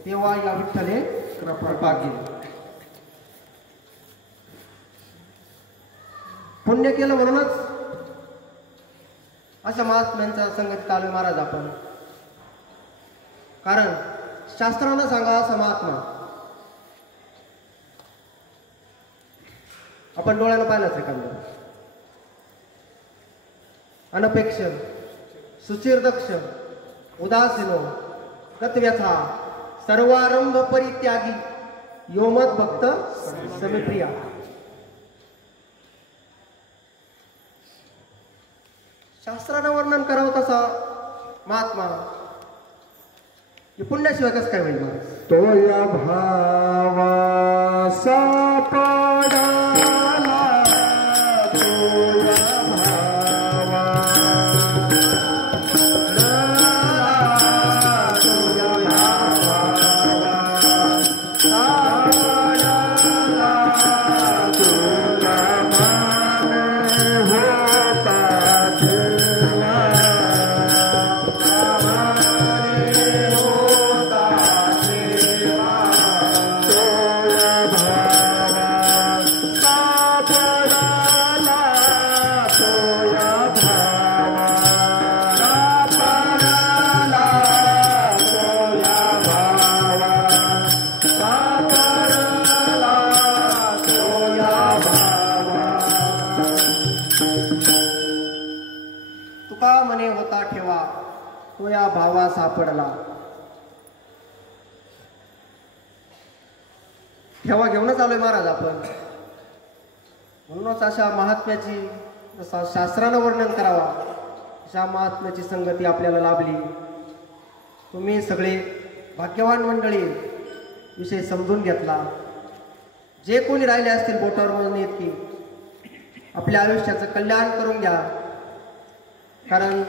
तेव्हा या विठ्ठले कृपा केली. पुण्य केलं म्हणूनच अशा महात्म्यांचा संगत आलोय महाराज आपण. कारण शास्त्रानं सांगा असा महात्मा आपण डोळ्यानं पाहिलाच एखादं. अनपेक्ष सुचिरदक्ष उदासीनो गतव्यथा सर्वारंभ परित्यागी योमत भक्त समिप्रिया. शास्त्रानं वर्णन करावं तसा महात्मा हे पुण्याशिवाय कसं काय होईल महाराज? तोया भावा सापडाला. तोया भावा तो या भावा सापडला. ठेवा घेऊनच आलोय महाराज आपण. म्हणूनच अशा महात्म्याची जसा शास्त्रानं वर्णन करावा अशा महात्म्याची संगती आपल्याला लाभली. तुम्ही सगळे भाग्यवान मंडळी विषय समजून घेतला. जे कोणी राहिले असतील बोटावर मोजणे इतकी आपल्या आयुष्याचं कल्याण करून घ्या. कारण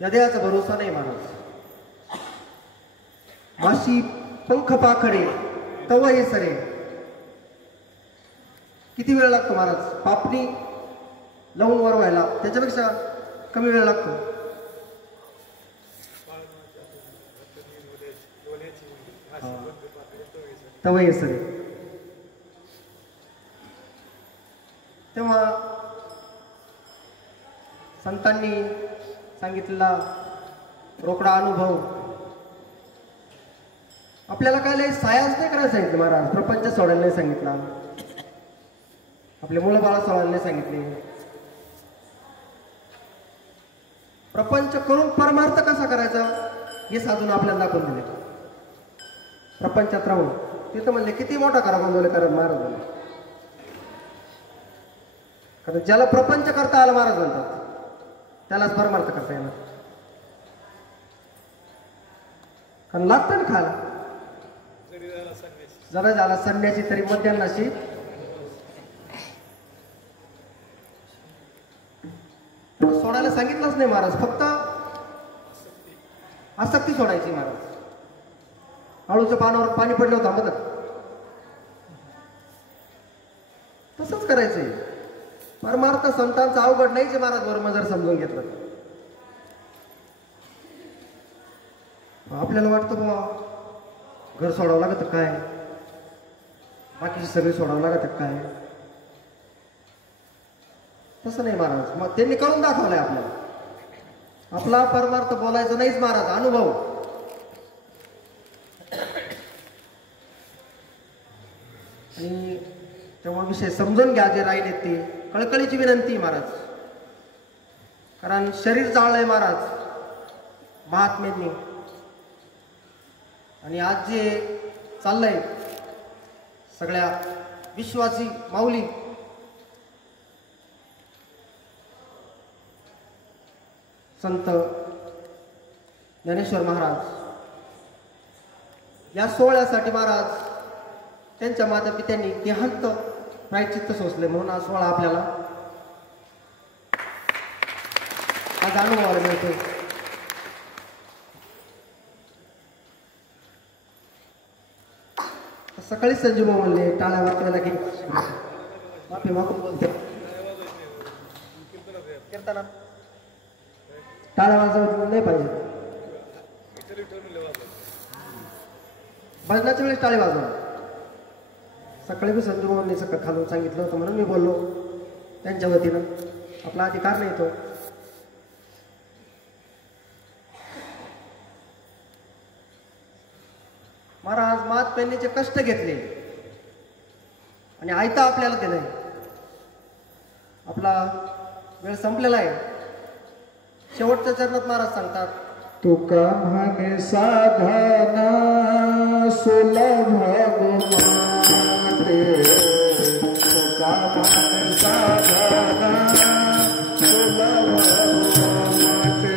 या देवाचा भरोसा नाही महाराज. माशी पंख पाखडे तव हे सरे. किती वेळ लागतो महाराज पापणी लावून वर व्हायला? त्याच्यापेक्षा कमी वेळ लागतो. तव हे सरे. तेव्हा संतांनी सांगितलेला रोकडा अनुभव आपल्याला काय लय सायाच नाही करायला सांगितलं महाराज. प्रपंच सोडायला नाही सांगितला. आपले मुलं बाळा सोडायला नाही सांगितले. प्रपंच करून परमार्थ कसा करायचा हे साधून आपल्याला दाखवून दिले. प्रपंचात राहून तिथं म्हणले किती मोठा करा बांधवले करत महाराज म्हणले. कारण ज्याला प्रपंच करता आला महाराज म्हणतात त्यालाच परमार्थ करता येणार. कारण लागतं ना खायला. जरा झाला संन्यासी तरी मध्यान्नाशी सोडायला सांगितलंच नाही महाराज. फक्त आसक्ती सोडायची महाराज. आळूच्या पानावर पाणी पडलं थांबत. तसंच करायचंय. परमार्थ संतांचा अवघड नाही जे महाराज वर्मा जर समजून घेतलं. आपल्याला वाटतं बुवा घर सोडावं लागत काय, बाकीची सगळी सोडावं लागत काय. तसं नाही महाराज. मग त्यांनी करून दाखवलंय आपल्याला. आपला परमार्थ बोलायचं नाहीच महाराज, अनुभव. आणि तेव्हा विषय समजून घ्या जे राहिले ते. कळकळीची विनंती महाराज. कारण शरीर जाळलंय महाराज महात्म्यांनी. आणि आज जे चाललंय सगळ्या विश्वासी माऊली संत ज्ञानेश्वर महाराज या सोहळ्यासाठी महाराज त्यांच्या मातापित्यांनी देहांत प्रायश्चित्त सोसले. म्हणून हा सोहळा आपल्याला आज अनुभवायला मिळतो. सकाळी संजीव म्हणले टाळ्या वाजवायला की माफी मागून बोलते. कीर्तना टाळ्या वाजवत नाही पाहिजे. भजनाच्या वेळेस टाळी वाजवा. सकाळी मी संजीव भाऊंनी सकाळ खालून सांगितलं होतं म्हणून मी बोललो. त्यांच्या वतीनं आपला अधिकार नाही तो. महाराज महात्म्यांनी कष्ट घेतले आणि आयता आपल्याला दिलंय. आपला वेळ संपलेला आहे. शेवटच्या चरणात महाराज सांगतात, तुका म्हणे साधना सुलभ गुमाते. तुका म्हणे साधना सुलभ गुमाते.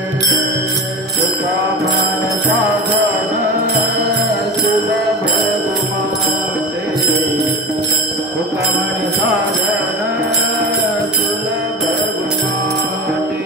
तुका म्हणे साधना सुलभ गुमाते. तुका म्हणे साधना सुलभ गुमाते.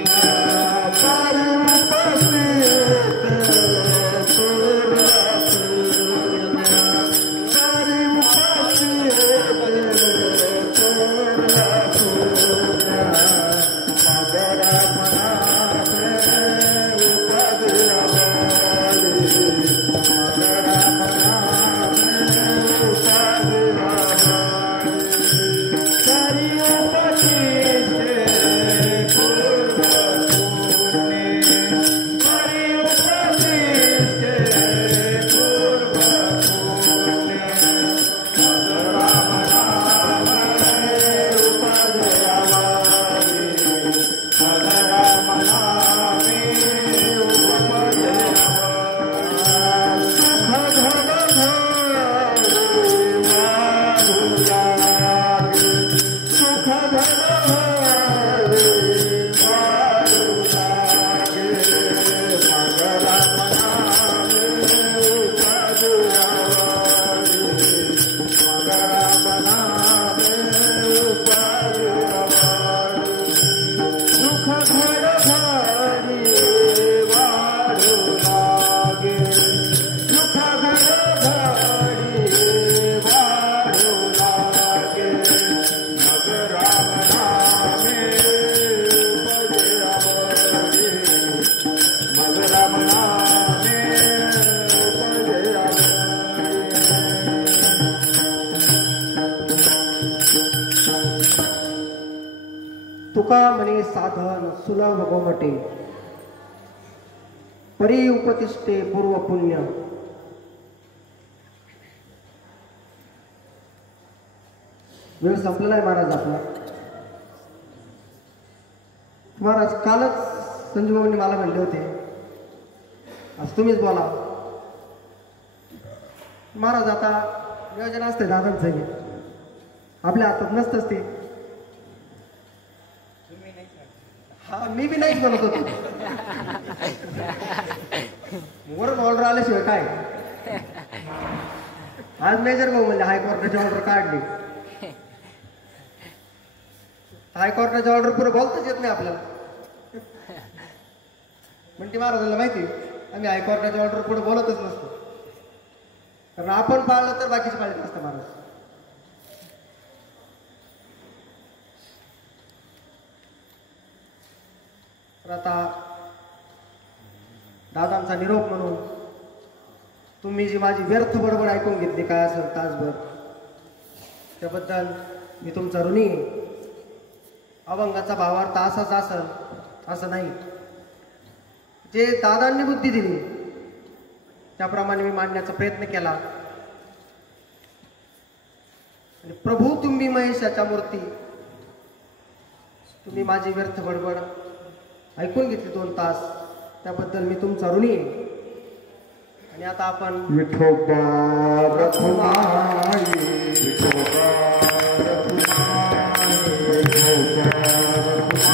तुका म्हणे साधन सुलभ गोमटे. परी उपतिष्ठे पूर्व पुण्य. वेळ संपलेला आहे महाराज आपला. महाराज कालच संजीव भाऊंनी मला म्हणले होते आज तुम्हीच बोला. महाराज आता नियोजन असते दादांचं, आपल्या हातात नसतंच ते. हा मी बी नाहीच म्हणत होतो. वरून ऑर्डर आल्याशिवाय काय. आज मेजर भाऊ म्हणले हायकोर्टाची ऑर्डर काढली. हायकोर्टाच्या ऑर्डर पुढे बोलताच येत नाही आपल्याला. म्हणते महाराजांना माहिती आम्ही हायकोर्टाच्या ऑर्डर पुढे बोलतच नसतो. कारण आपण पाळलं तर बाकीचे पाळत असतं महाराज. तर आता दादांचा निरोप म्हणून तुम्ही जी माझी व्यर्थ बडबड ऐकून घेतली काय असेल तासभर, त्याबद्दल मी तुमचा ऋणी आहे. अभंगाचा भावार्थ असाच असेल असं नाही. जे दादांनी बुद्धी दिली त्याप्रमाणे मी मांडण्याचा प्रयत्न केला. आणि प्रभू तुम्ही महेशाच्या मूर्ती, तुम्ही माझी व्यर्थ बडबड ऐकून घेतली 2 तास, त्याबद्दल मी तुमचा ऋणी आहे. आणि आता आपण विठोबा रखुमाई, विठोबा रखुमाई, विठोबा रखुमाई,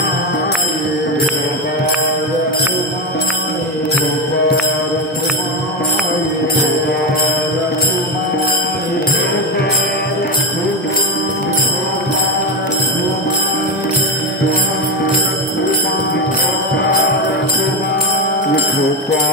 विठोबा रखुमाई, विठोबा रखुमाई, विठोबा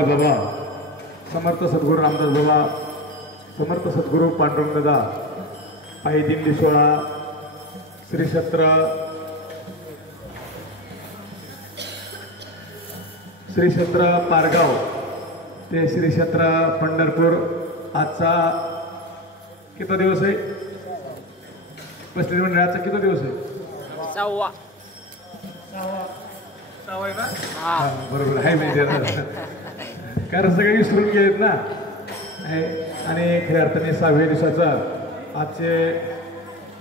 बाबा, समर्थ सद्गुरू रामदास बाबा, समर्थ सद्गुरू पांडुरंग दादा, पायी दिंडी सोहळा, श्री क्षेत्र पारगाव ते श्री क्षेत्र पंढरपूर. आजचा किती दिवस आहे? 35 मंडळाचा किती दिवस आहे? 6वा आहे ना? बरोबर आहे माहिती आहे. कारण सगळे विसरून गेलेत ना. आणि खऱ्या अर्थाने 6व्या दिवसाचा आजचे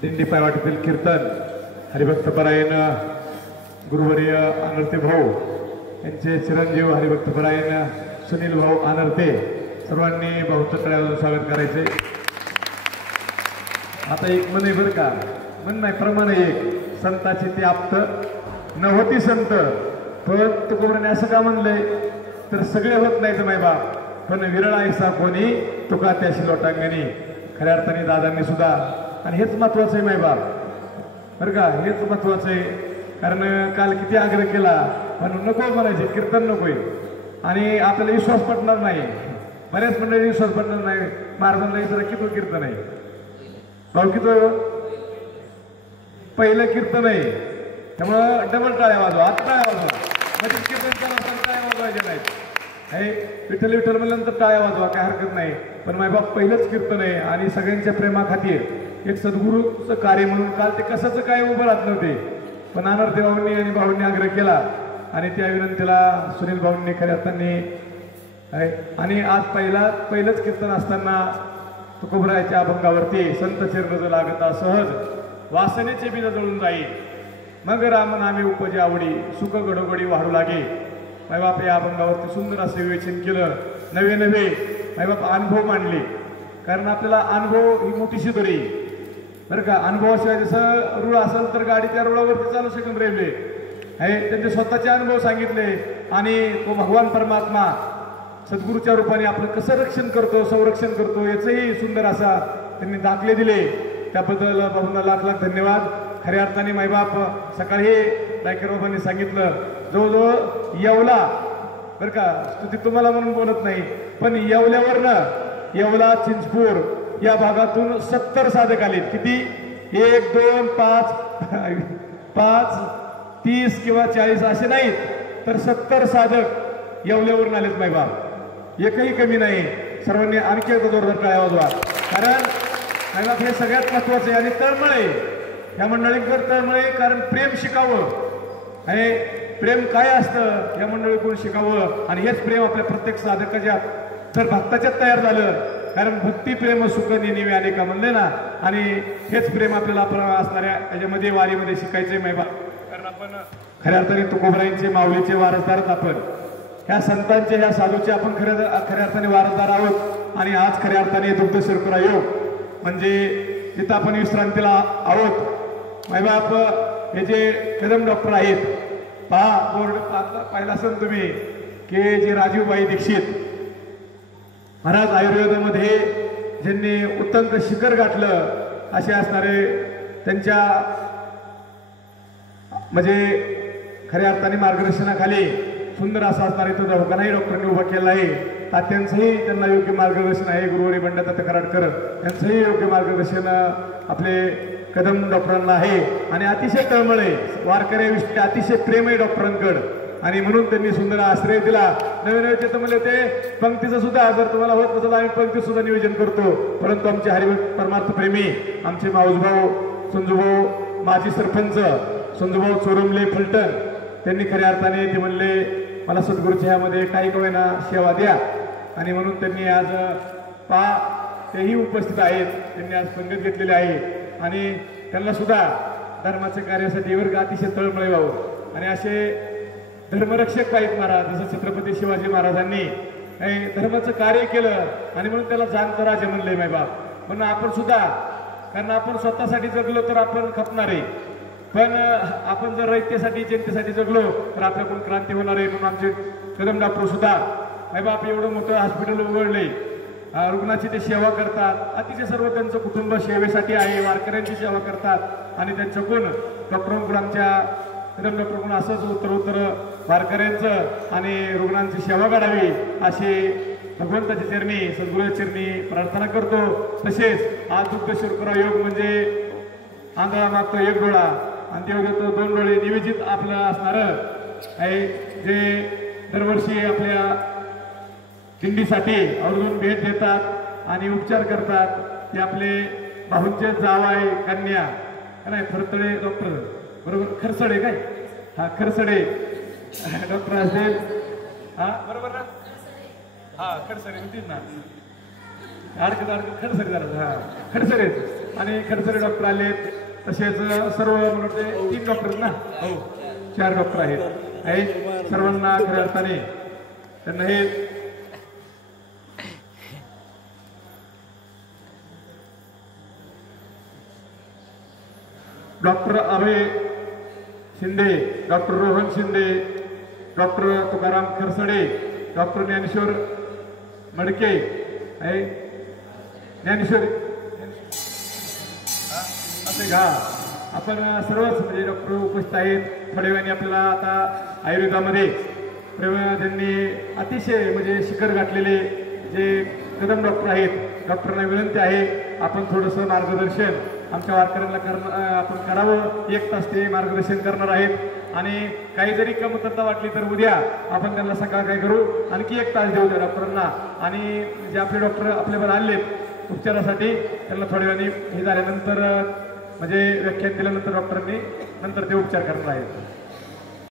दिंडी पायवाटेतील कीर्तन हरिभक्तपरायण गुरुवर्य अनर्ते भाऊ यांचे चिरंजीव हरिभक्तपरायण सुनील भाऊ अनर्ते सर्वांनी बहुतेक स्वागत करायचे. आता एक म्हणे बरं का, म्हण नाही प्रमाण एक संताची ते आप्त न होती संत, पण तुकोबराने असं का म्हणलंय तर सगळे होत नाहीत माय बाप, पण विरळ ऐसा कोणी तुका त्याशी लोटांगणी. खऱ्या अर्थाने दादांनी सुद्धा, आणि हेच महत्वाचं आहे माय बाप बरं का, हेच महत्वाचं आहे. कारण काल किती आग्रह केला पण नको म्हणायचे कीर्तन नकोय, आणि आपल्याला विश्वास पटणार नाही. बऱ्याच मंडळी विश्वास पटणार नाही महाराजांना जरा किती कीर्तन आहे भाऊ, किती पहिलं कीर्तन आहे, त्यामुळं डबल टाळ्या वाजवा, आता टाळ्या वाजवा. म्हणजे कीर्तन केला टाळ्या वाजवायच्या नाहीत. हे विठ्ठल विठ्ठल म्हणल्यानंतर टाळ्या वाजवा, काय हरकत नाही, पण मायबाप पहिलंच कीर्तन आहे. आणि सगळ्यांच्या प्रेमाखातीर एक सद्गुरूचं कार्य म्हणून काल ते कशाचं काय उभं राहत नव्हते, पण अनर्थे भाऊंनी आणि भाऊंनी आग्रह केला, आणि त्या विनंतीला सुनील भाऊंनी खऱ्या अर्थाने आणि आज पहिलंच कीर्तन असताना तुकोबरायाच्या अभंगावरती संत चरण लागता सहज वासनेचे बीज जळून जाई, मग राम नामे उपजे आवडी सुख गडोगडी वाढू लागे. मायबाप या अभंगावरती सुंदर असं विवेचन केलं, नवे नवे मायबाप अनुभव मांडले. कारण आपल्याला अनुभव ही मोठीशी दोरी बरं का, अनुभवाशिवाय जसं रूळ असेल तर गाडी त्या रुळावरती चालू शकून रेल्वे आहे, त्यांचे स्वतःचे अनुभव सांगितले. आणि तो भगवान परमात्मा सद्गुरूच्या रूपाने आपलं कसं रक्षण करतो संरक्षण करतो याचंही सुंदर असा त्यांनी दाखले दिले. त्याबद्दल बाबूंना लाख लाख धन्यवाद. खऱ्या अर्थाने मायबाप सकाळी डायकर बाबांनी सांगितलं जवळजवळ येवला बरं का, स्तुती तुम्हाला म्हणून बोलत नाही, पण येवल्यावरनं येवला चिंचपूर या भागातून 70 साधक आलेत. किती? 1 2 5 5 30 किंवा 40 असे नाहीत, तर 70 साधक येवल्यावरून आलेत मायबाप, एकही कमी नाही. सर्वांनी आणखी एकदा जोरदार टाळ्या वाजवा. कारण मायबाप हे सगळ्यात महत्वाचं आहे. आणि तळमळे या मंडळींकर तळमळे, कारण प्रेम शिकावं आणि प्रेम काय असतं या मंडळीकडून शिकावं. आणि हेच प्रेम आपल्या प्रत्येक साधकाच्या जर भक्ताच्यात तयार झालं, कारण भक्ती प्रेम सुख नेहमी आले का म्हणले ना, आणि हेच प्रेम आपल्याला असणाऱ्या याच्यामध्ये वारीमध्ये शिकायचंय मायबाप. कारण आपण खऱ्या अर्थाने तुकोबरायांचे माऊलीचे वारसदारच, आपण ह्या संतांचे ह्या साधूचे आपण खऱ्या अर्थाने वारसदार आहोत. आणि आज खऱ्या अर्थाने दुग्ध शिरकुरा योग म्हणजे तिथं आपण विश्रांतीला आहोत मायबाप. हे जे कदम डॉक्टर आहेत पहा, बोर्ड पाहिला असेल तुम्ही की जे राजीवबाई दीक्षित महाराज आयुर्वेदामध्ये ज्यांनी उत्तंक शिखर गाठलं असे असणारे त्यांच्या म्हणजे खऱ्या अर्थाने मार्गदर्शनाखाली सुंदर असा असणारे तो दवाखानाही डॉक्टरांनी उभा केला आहे. तात्यांचंही त्यांना योग्य मार्गदर्शन आहे. गुरुवारी बंडाता कराडकर यांचंही योग्य मार्गदर्शन आपले कदम डॉक्टरांना आहे. आणि अतिशय तळमळे वारकऱ्याविषयी अतिशय प्रेम आहे डॉक्टरांकडं, आणि म्हणून त्यांनी सुंदर आश्रय दिला. नवे नवे ते म्हणले ते पंक्तीचं सुद्धा जर तुम्हाला होत नसेल आम्ही पंक्ती सुद्धा नियोजन करतो, परंतु आमचे हरिभक्त परमार्थ प्रेमी आमचे माऊसभाऊ संजूभाऊ माजी सरपंच संजूभाऊ चोरमले फलटण त्यांनी खऱ्या अर्थाने ते म्हणले मला सद्गुरूच्या ह्यामध्ये काही होईना सेवा द्या. आणि म्हणून त्यांनी आज तेही उपस्थित आहेत, त्यांनी आज पंगत घेतलेली आहे. आणि त्यांना सुद्धा धर्माच्या कार्यासाठी वर्ग अतिशय तळमळे भाऊ आणि असे धर्मरक्षक पाहिजे महाराज. जसं छत्रपती शिवाजी महाराजांनी धर्माचं कार्य केलं आणि म्हणून त्याला जाणतं राजा म्हणले मायबाप. म्हणून आपण सुद्धा, कारण आपण स्वतःसाठी जगलो तर आपण खपणार आहे, पण आपण जर रयतेसाठी जनतेसाठी जगलो तर आपल्याकडून क्रांती होणार आहे. म्हणून आमचे कदम डॉक्टर सुद्धा मायबाप एवढं मोठं हॉस्पिटल उघडले, रुग्णाची ते सेवा करतात. अतिशय सर्व त्यांचं कुटुंब सेवेसाठी आहे, वारकऱ्यांची सेवा करतात. आणि त्यांच्याकडून डॉक्टरांकडून आमच्या कदम डॉक्टरकडून असंच उत्तर वारकऱ्यांचं आणि रुग्णांची सेवा करावी अशी भगवंताच्या चरणी सद्गुरूच्या चरणी प्रार्थना करतो. तसेच आज दुग्ध शिरकुरा योग म्हणजे आंधळा मागतो एक डोळा आणि ते देतो 2 डोळे निवेदित आपलं असणारं आहे, जे दरवर्षी आपल्या दिंडीसाठी आवर्जून भेट देतात आणि उपचार करतात. ते आपले भाऊंचे जावाय कन्या नाही फरतडे डॉक्टर बरोबर, खरसडे काय हा खरसडे डॉक्टर असेल हा बरोबर ना, हा खडसरे होतीच ना, खडसरे झालं हा खडसरे. आणि खडसरे डॉक्टर आलेत. तसेच सर्व म्हणते 3 डॉक्टर ना, हो 4 डॉक्टर आहेत. सर्वांना खऱ्या अर्थाने त्यांना हे doctor Abhay Shinde, doctor Rohan Shinde, doctor Tukaram Kharsade, doctor Dnyaneshwar Madke आहे, ज्ञानेश्वर असे घा. आपण सर्वच म्हणजे डॉक्टर उपस्थित आहेत. थोड्या वेळाने आपल्याला आता आयुर्वेदामध्ये त्यांनी अतिशय म्हणजे शिखर गाठलेले जे कदम डॉक्टर आहेत, डॉक्टरांना विनंती आहे आपण थोडंसं मार्गदर्शन आमच्या वारकऱ्यांना आपण करावं. 1 तास ते मार्गदर्शन करणार आहेत आणि काही जरी कमतरता वाटली तर उद्या आपण त्यांना सकाळ काय करू आणखी 1 तास देऊ द्या डॉक्टरांना. आणि जे आपले डॉक्टर आपल्यावर आले उपचारासाठी त्यांना थोड्या वेळाने हे झाल्यानंतर म्हणजे व्याख्यान दिल्यानंतर डॉक्टरांनी नंतर ते उपचार करणार आहेत.